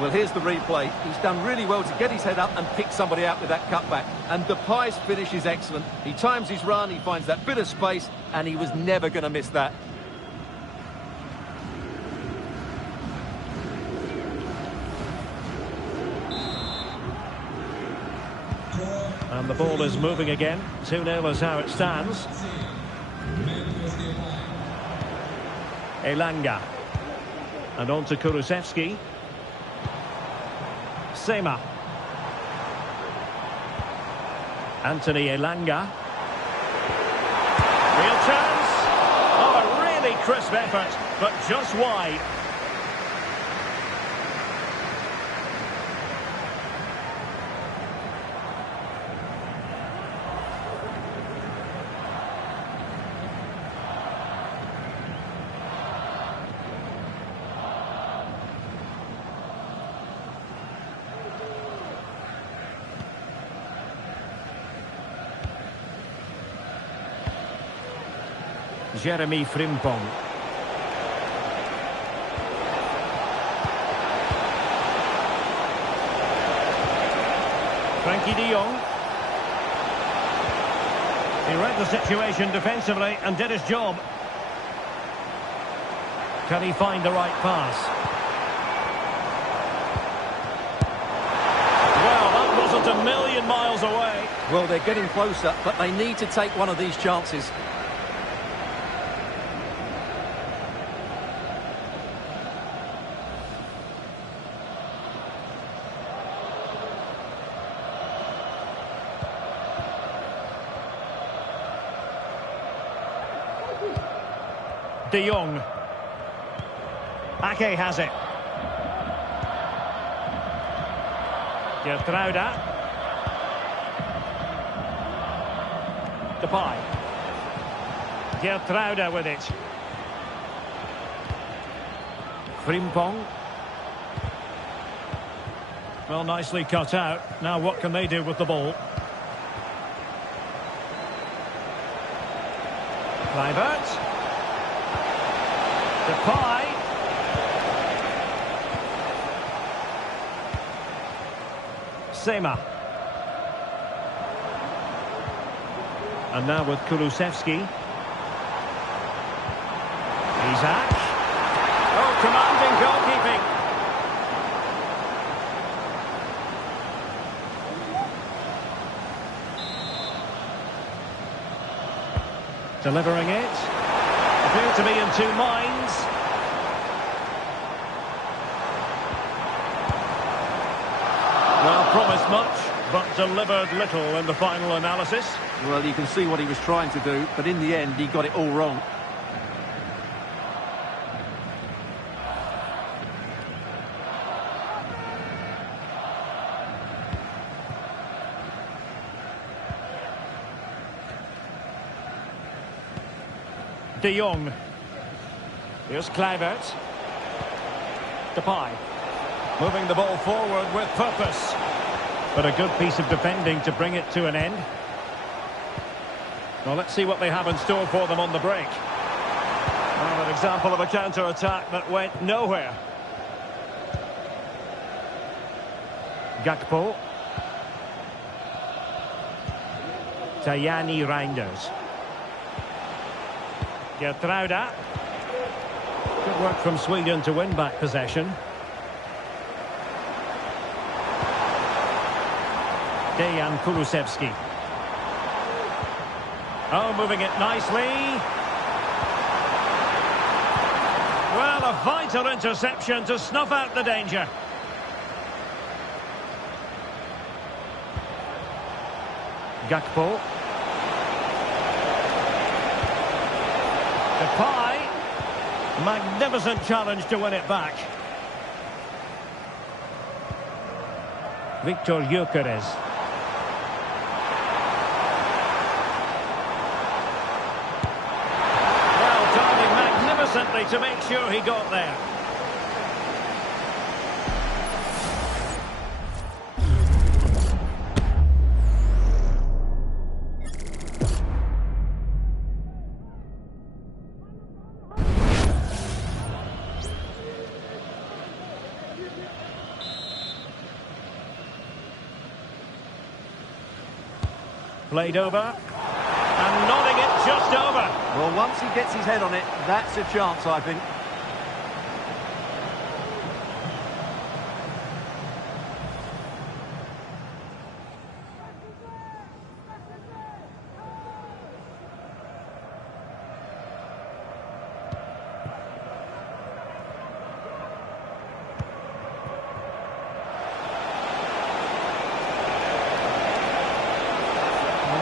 Well, here's the replay. He's done really well to get his head up and pick somebody out with that cutback. And Depay's finish is excellent. He times his run, he finds that bit of space, and he was never going to miss that. And the ball is moving again. 2-0 is how it stands. Elanga. And on to Kulusevski. Sema. Anthony Elanga. Real chance. Oh, a really crisp effort, but just wide. Jeremy Frimpong. Frankie de Jong. He read the situation defensively and did his job. Can he find the right pass? Well, that wasn't a million miles away. Well, they're getting closer, but they need to take one of these chances. De Jong. Ake has it. Gertruida. Depay. Gertruida with it. Frimpong. Well, nicely cut out. Now what can they do with the ball? Kluivert. Depay. Sema. And now with Kulusevski. Isaac. Oh, commanding goalkeeping. Delivering it. Appear to be in two minds. Well, promised much, but delivered little in the final analysis. Well, you can see what he was trying to do, but in the end, he got it all wrong. De Jong. Here's Kluivert. Depay. Moving the ball forward with purpose. But a good piece of defending to bring it to an end. Well, let's see what they have in store for them on the break. Well, an example of a counter-attack that went nowhere. Gakpo. Tajani Reinders. Gertruida. Good work from Sweden to win back possession. Dejan Kulusevski. Oh, moving it nicely. Well, a vital interception to snuff out the danger. Gakpo. Depay. Magnificent challenge to win it back. Victor Gyökeres. Well, diving magnificently to make sure he got there. Played over, and nodding it just over. Well, once he gets his head on it, that's a chance, I think.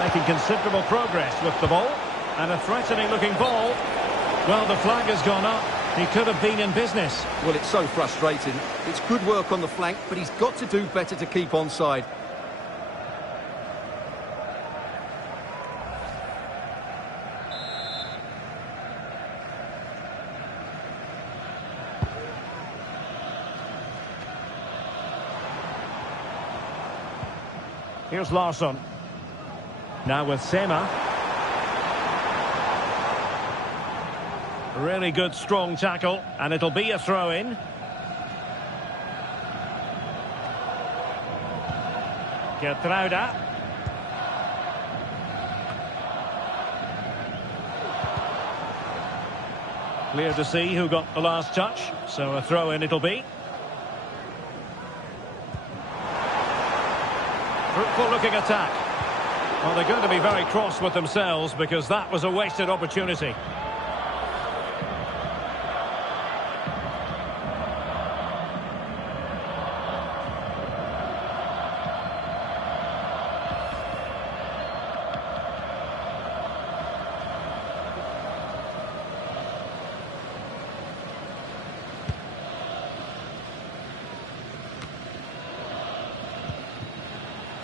Making considerable progress with the ball, and a threatening looking ball. Well, the flag has gone up. He could have been in business. Well, it's so frustrating. It's good work on the flank, but he's got to do better to keep onside. Here's Larsson. Now with Sema. Really good, strong tackle, and it'll be a throw-in. Gertruida. Clear to see who got the last touch, so a throw-in it'll be. Fruitful-looking attack. Well, they're going to be very cross with themselves because that was a wasted opportunity.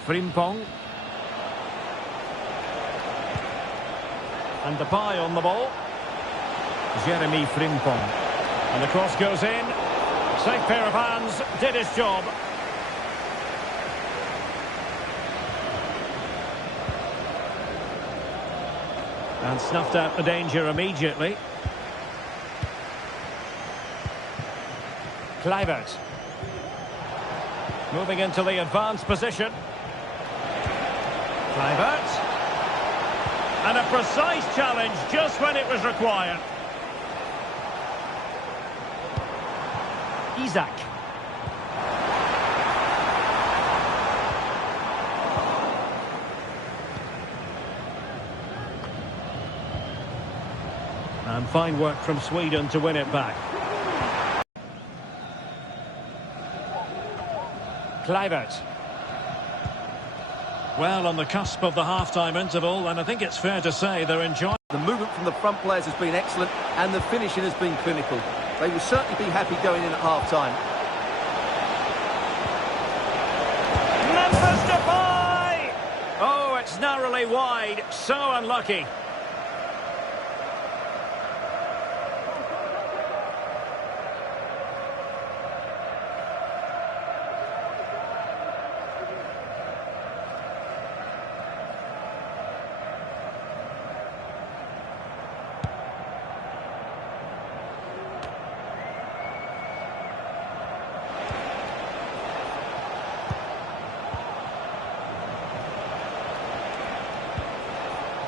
Frimpong. And Depay on the ball. Jeremy Frimpong. And the cross goes in. Safe pair of hands, did his job. And snuffed out the danger immediately. Kluivert. Moving into the advanced position. Kluivert. And a precise challenge just when it was required. Isak. And fine work from Sweden to win it back. Kluivert. Well, on the cusp of the half-time interval, and I think it's fair to say they're enjoying... The movement from the front players has been excellent, and the finishing has been clinical. They will certainly be happy going in at half-time. Memphis Depay! Oh, it's narrowly wide. So unlucky.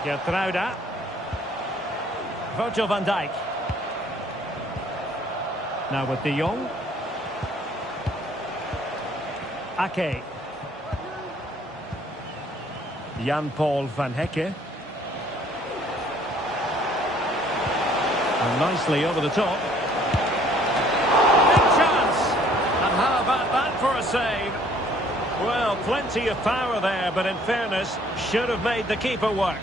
Gertruida. Virgil van Dijk. Now with De Jong. Ake. Jan-Paul van Hekke. And nicely over the top. Big chance! And how about that for a save? Well, plenty of power there, but in fairness, should have made the keeper work.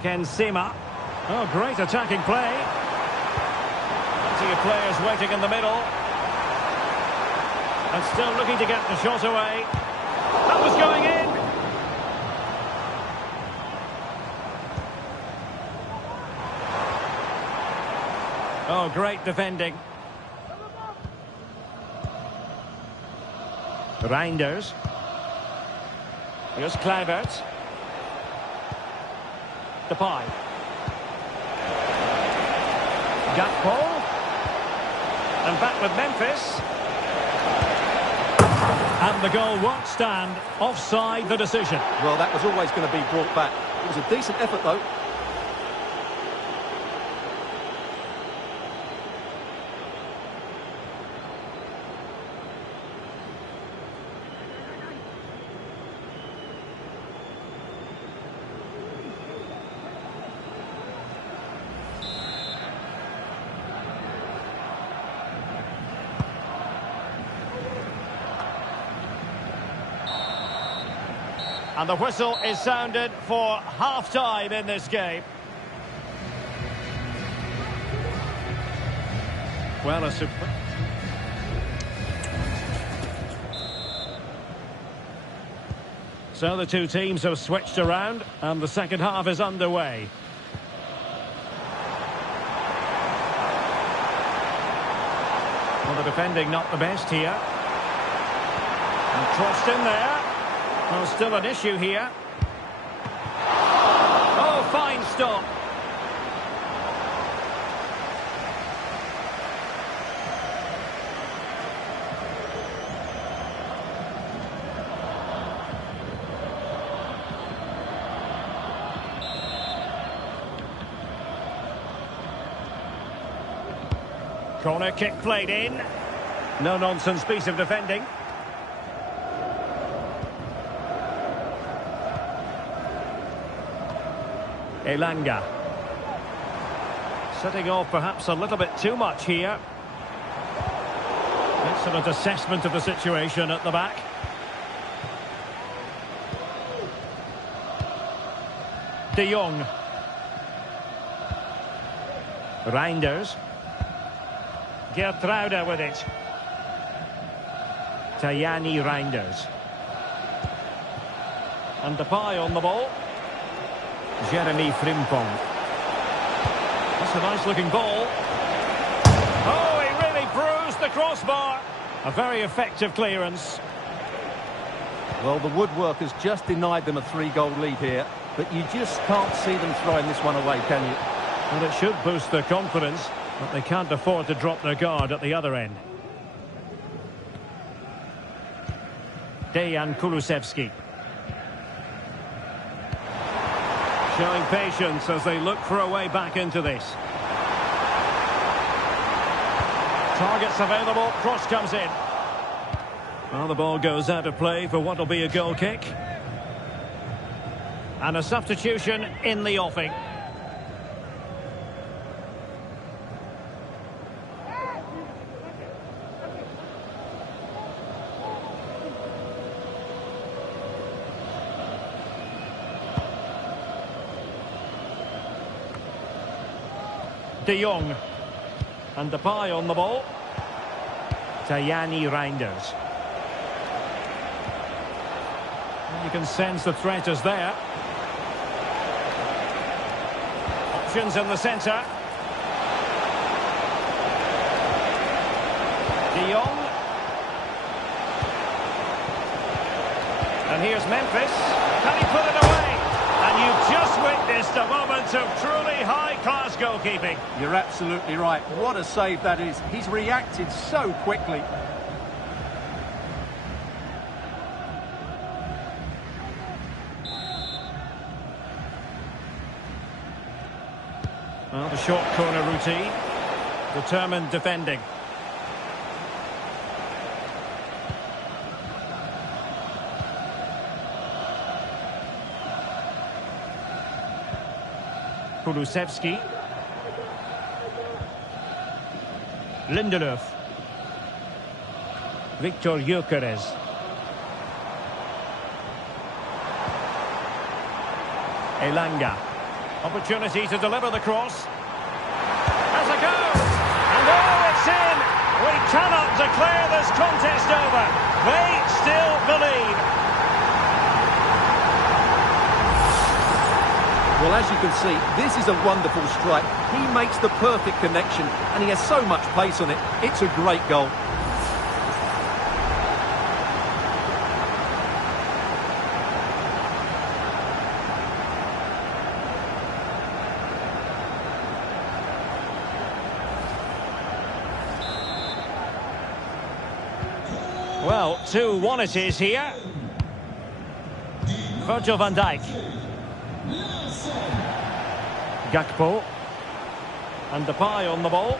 Ken Sema. Oh, great attacking play. Plenty of players waiting in the middle. And still looking to get the shot away. That was going in. Oh, great defending. Reinders. Here's Kluivert. Depay. Gakpo. And back with Memphis. And the goal won't stand. Offside the decision. Well, that was always going to be brought back. It was a decent effort, though. And the whistle is sounded for half-time in this game. Well, a super... So the two teams have switched around, and the second half is underway. the defending not the best here. And crossed in there. Well, still an issue here. Oh, fine stop. Corner kick played in. No-nonsense piece of defending. Elanga. Setting off perhaps a little bit too much here. Excellent assessment of the situation at the back. De Jong. Reinders. Gertruida with it. Tajani Reinders. And Depay on the ball. Jeremy Frimpong. That's a nice looking ball. Oh, he really bruised the crossbar. A very effective clearance. Well, the woodwork has just denied them a 3-goal lead here, but you just can't see them throwing this one away, can you? And it should boost their confidence, but they can't afford to drop their guard at the other end. Dejan Kulusevski. Showing patience as they look for a way back into this. Targets available, cross comes in. Well, the ball goes out of play for what will be a goal kick. And a substitution in the offing. De Jong. And Depay on the ball. Tajani Reinders. You can sense the threat is there. Options in the centre. De Jong. And here's Memphis. Can he put it away? And you've just witnessed a moment of truly high-class goalkeeping. You're absolutely right. What a save that is. He's reacted so quickly. Well, the short corner routine. Determined defending. Kulusevski. Lindelöf. Victor Gyökeres. Elanga. Opportunity to deliver the cross. Has a go! And oh, it's in! We cannot declare this contest over. They still believe. Well, as you can see, this is a wonderful strike. He makes the perfect connection, and he has so much pace on it. It's a great goal. Well, 2-1 it is here. Virgil van Dijk. Gakpo. And Depay on the ball.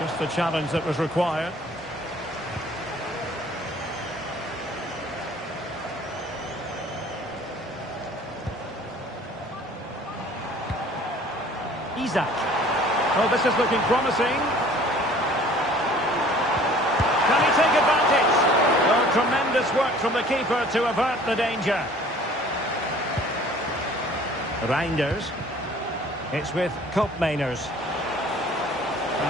Just the challenge that was required. Isaac. Oh, this is looking promising. Can he take advantage? Oh, tremendous work from the keeper to avert the danger. Reinders. It's with Koopmeiners.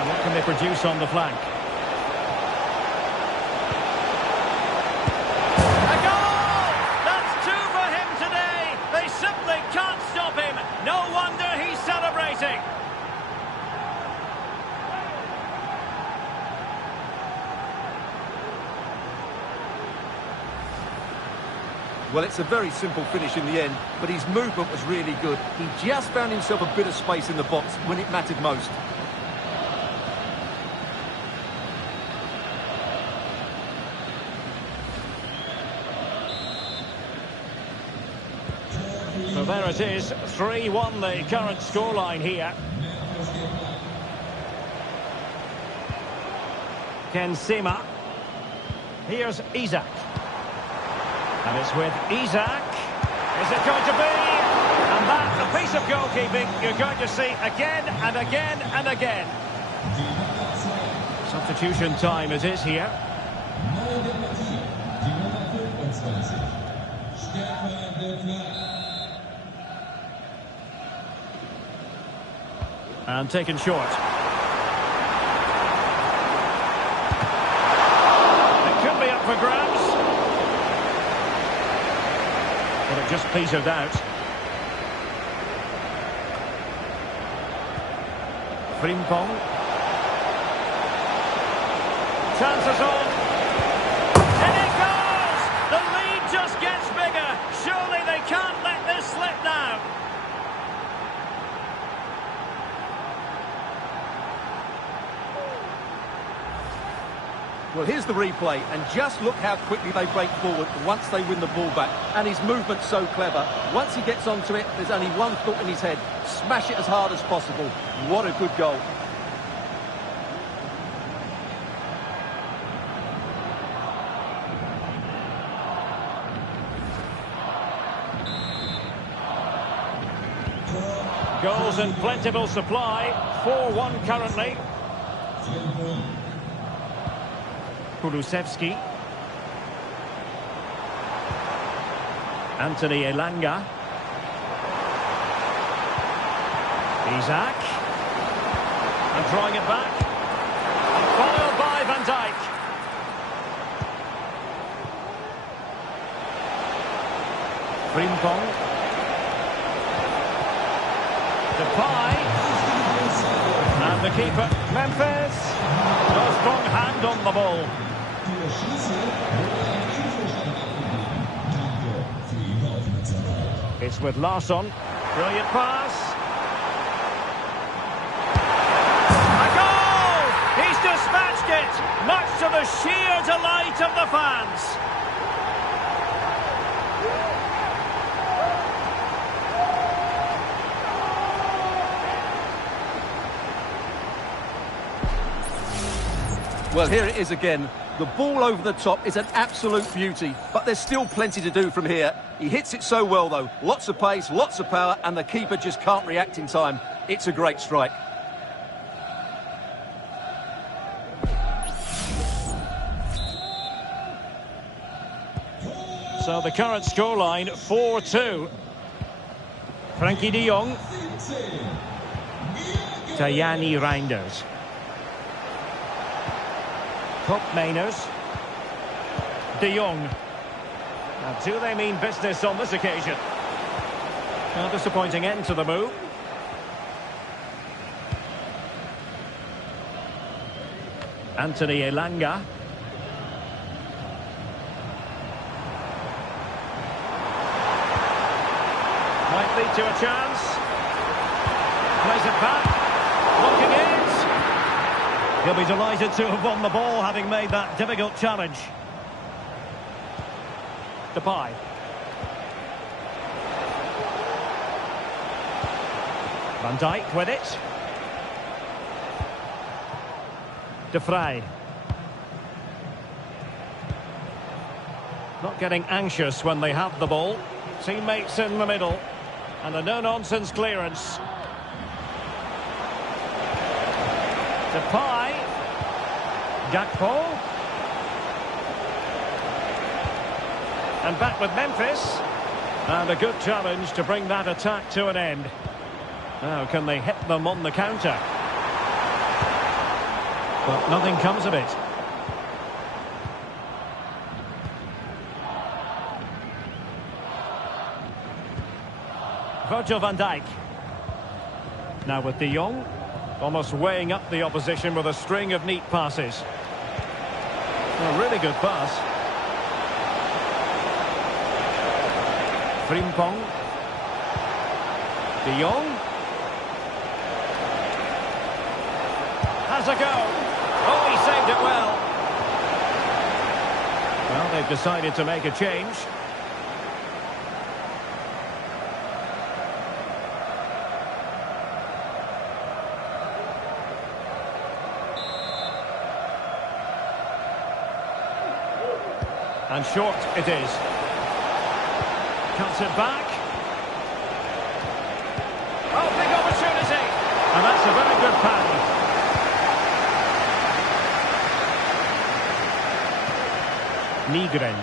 What can they produce on the flank? A goal! That's 2 for him today. They simply can't stop him. No wonder he's celebrating. Well, it's a very simple finish in the end, but his movement was really good. He just found himself a bit of space in the box when it mattered most. So there it is, 3-1 the current scoreline here. Ken Sema. Here's Isak. And it's with Isak. Is it going to be? And that's a piece of goalkeeping you're going to see again and again and again. Substitution time it is here. And taken short. It could be up for grabs. But it just petered out. Frimpong. Chances on. And it goes! The lead just gets bigger. Surely they can't let this slip now. Well, here's the replay, and just look how quickly they break forward once they win the ball back. And his movement's so clever. Once he gets onto it, there's only one thought in his head. Smash it as hard as possible. What a good goal. Goals in plentiful supply. 4-1 currently. Kulusevski. Anthony Elanga. Isak. And drawing it back. And foiled by Van Dijk. Frimpong. Depay. And the keeper, Memphis. No strong hand on the ball. It's with Larsson. Brilliant pass. A goal! He's dispatched it, much to the sheer delight of the fans. Well, here it is again. The ball over the top is an absolute beauty, but there's still plenty to do from here. He hits it so well, though. Lots of pace, lots of power, and the keeper just can't react in time. It's a great strike. So the current scoreline, 4-2. Frankie de Jong. Tajani Reinders. Koopmeiners. De Jong. Now, do they mean business on this occasion? A disappointing end to the move. Anthony Elanga. Might lead to a chance. Plays it back. Looking in. He'll be delighted to have won the ball, having made that difficult challenge. Depay. Van Dijk with it. De Vrij. Not getting anxious when they have the ball. Teammates in the middle. And a no-nonsense clearance. Depay. Gakpo. And back with Memphis. And a good challenge to bring that attack to an end. Now, can they hit them on the counter? But nothing comes of it. Virgil van Dijk. Now with De Jong. Almost weighing up the opposition with a string of neat passes. A really good pass. Frimpong. De Jong. Has a go. Oh, he saved it well. Well, they've decided to make a change. And short it is. Cuts it back. Oh, big opportunity. And that's a very good pass. Nygren.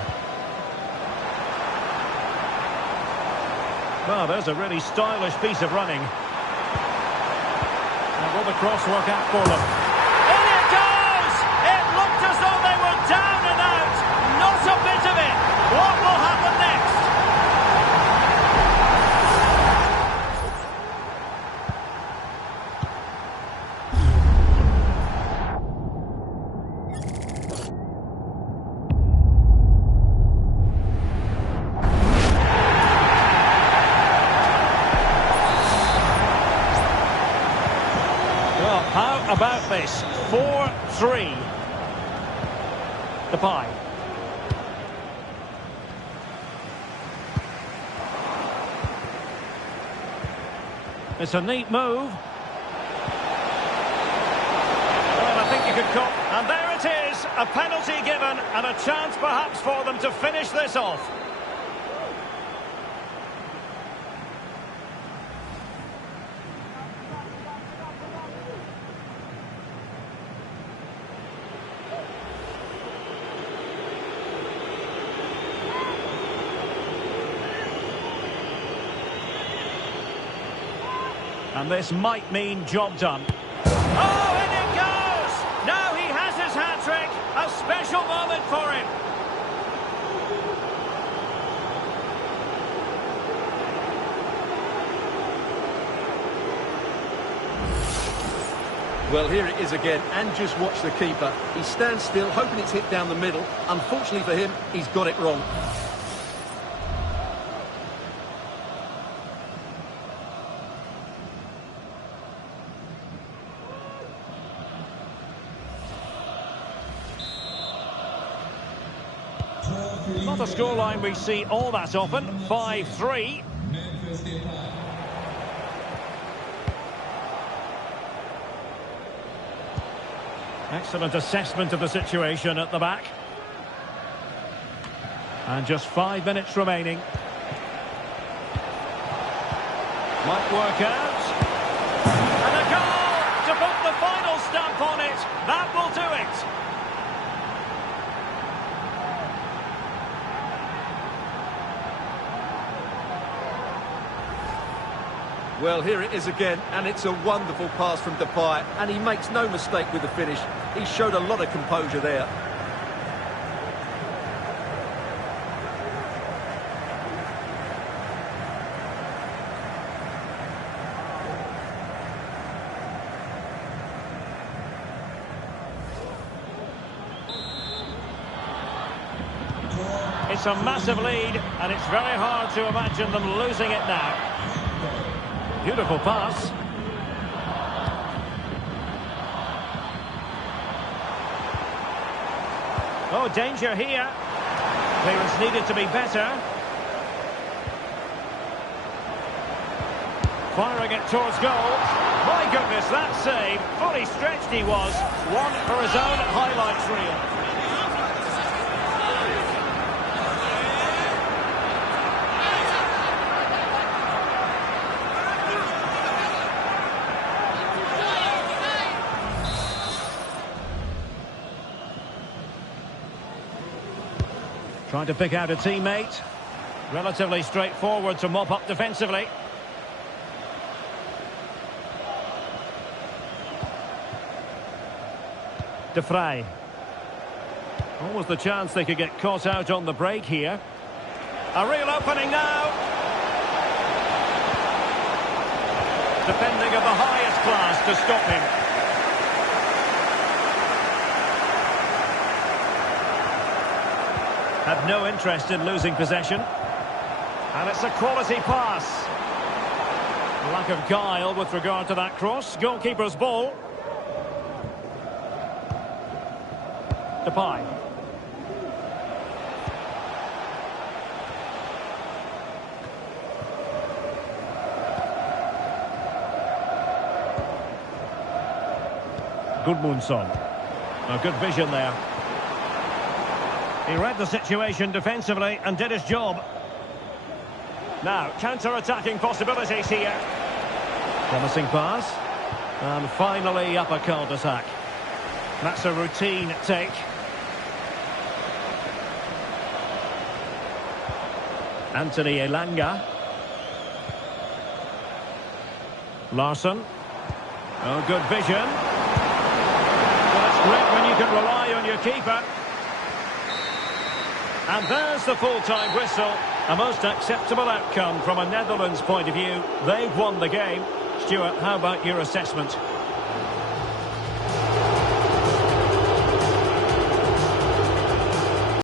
Well, there's a really stylish piece of running. And will the cross work out for them? In it goes! It looked as though they were down and out. Not a bit of it. What will happen next? Well, how about this? 4-3. Depay. It's a neat move. Well, I think you could call... And there it is, a penalty given and a chance perhaps for them to finish this off. And this might mean job done. Oh, in it goes! Now he has his hat-trick. A special moment for him. Well, here it is again, and just watch the keeper. He stands still, hoping it's hit down the middle. Unfortunately for him, he's got it wrong. Not a scoreline we see all that often. 5-3. Excellent assessment of the situation at the back. And just 5 minutes remaining. Might work out. And a goal to put the final stamp on it. That will do it. Well, here it is again, and it's a wonderful pass from Depay, and he makes no mistake with the finish. He showed a lot of composure there. It's a massive lead, and it's very hard to imagine them losing it now. Beautiful pass. Oh, danger here. Clearance needed to be better. Firing it towards goal. My goodness, that save. Fully stretched he was. One for his own highlights reel. Trying to pick out a teammate. Relatively straightforward to mop up defensively. De Vrij. Always the chance they could get caught out on the break here. A real opening now. Defending of the highest class to stop him. Have no interest in losing possession. And it's a quality pass. Lack of guile with regard to that cross. Goalkeeper's ball. Depay. Gudmundsson. A good vision there. He read the situation defensively and did his job. Now, counter-attacking possibilities here. Promising pass. And finally up a cul-de-sac. That's a routine take. Anthony Elanga. Larsson. Oh, good vision. Well, it's great when you can rely on your keeper. And there's the full-time whistle. A most acceptable outcome from a Netherlands point of view. They've won the game. Stuart, how about your assessment?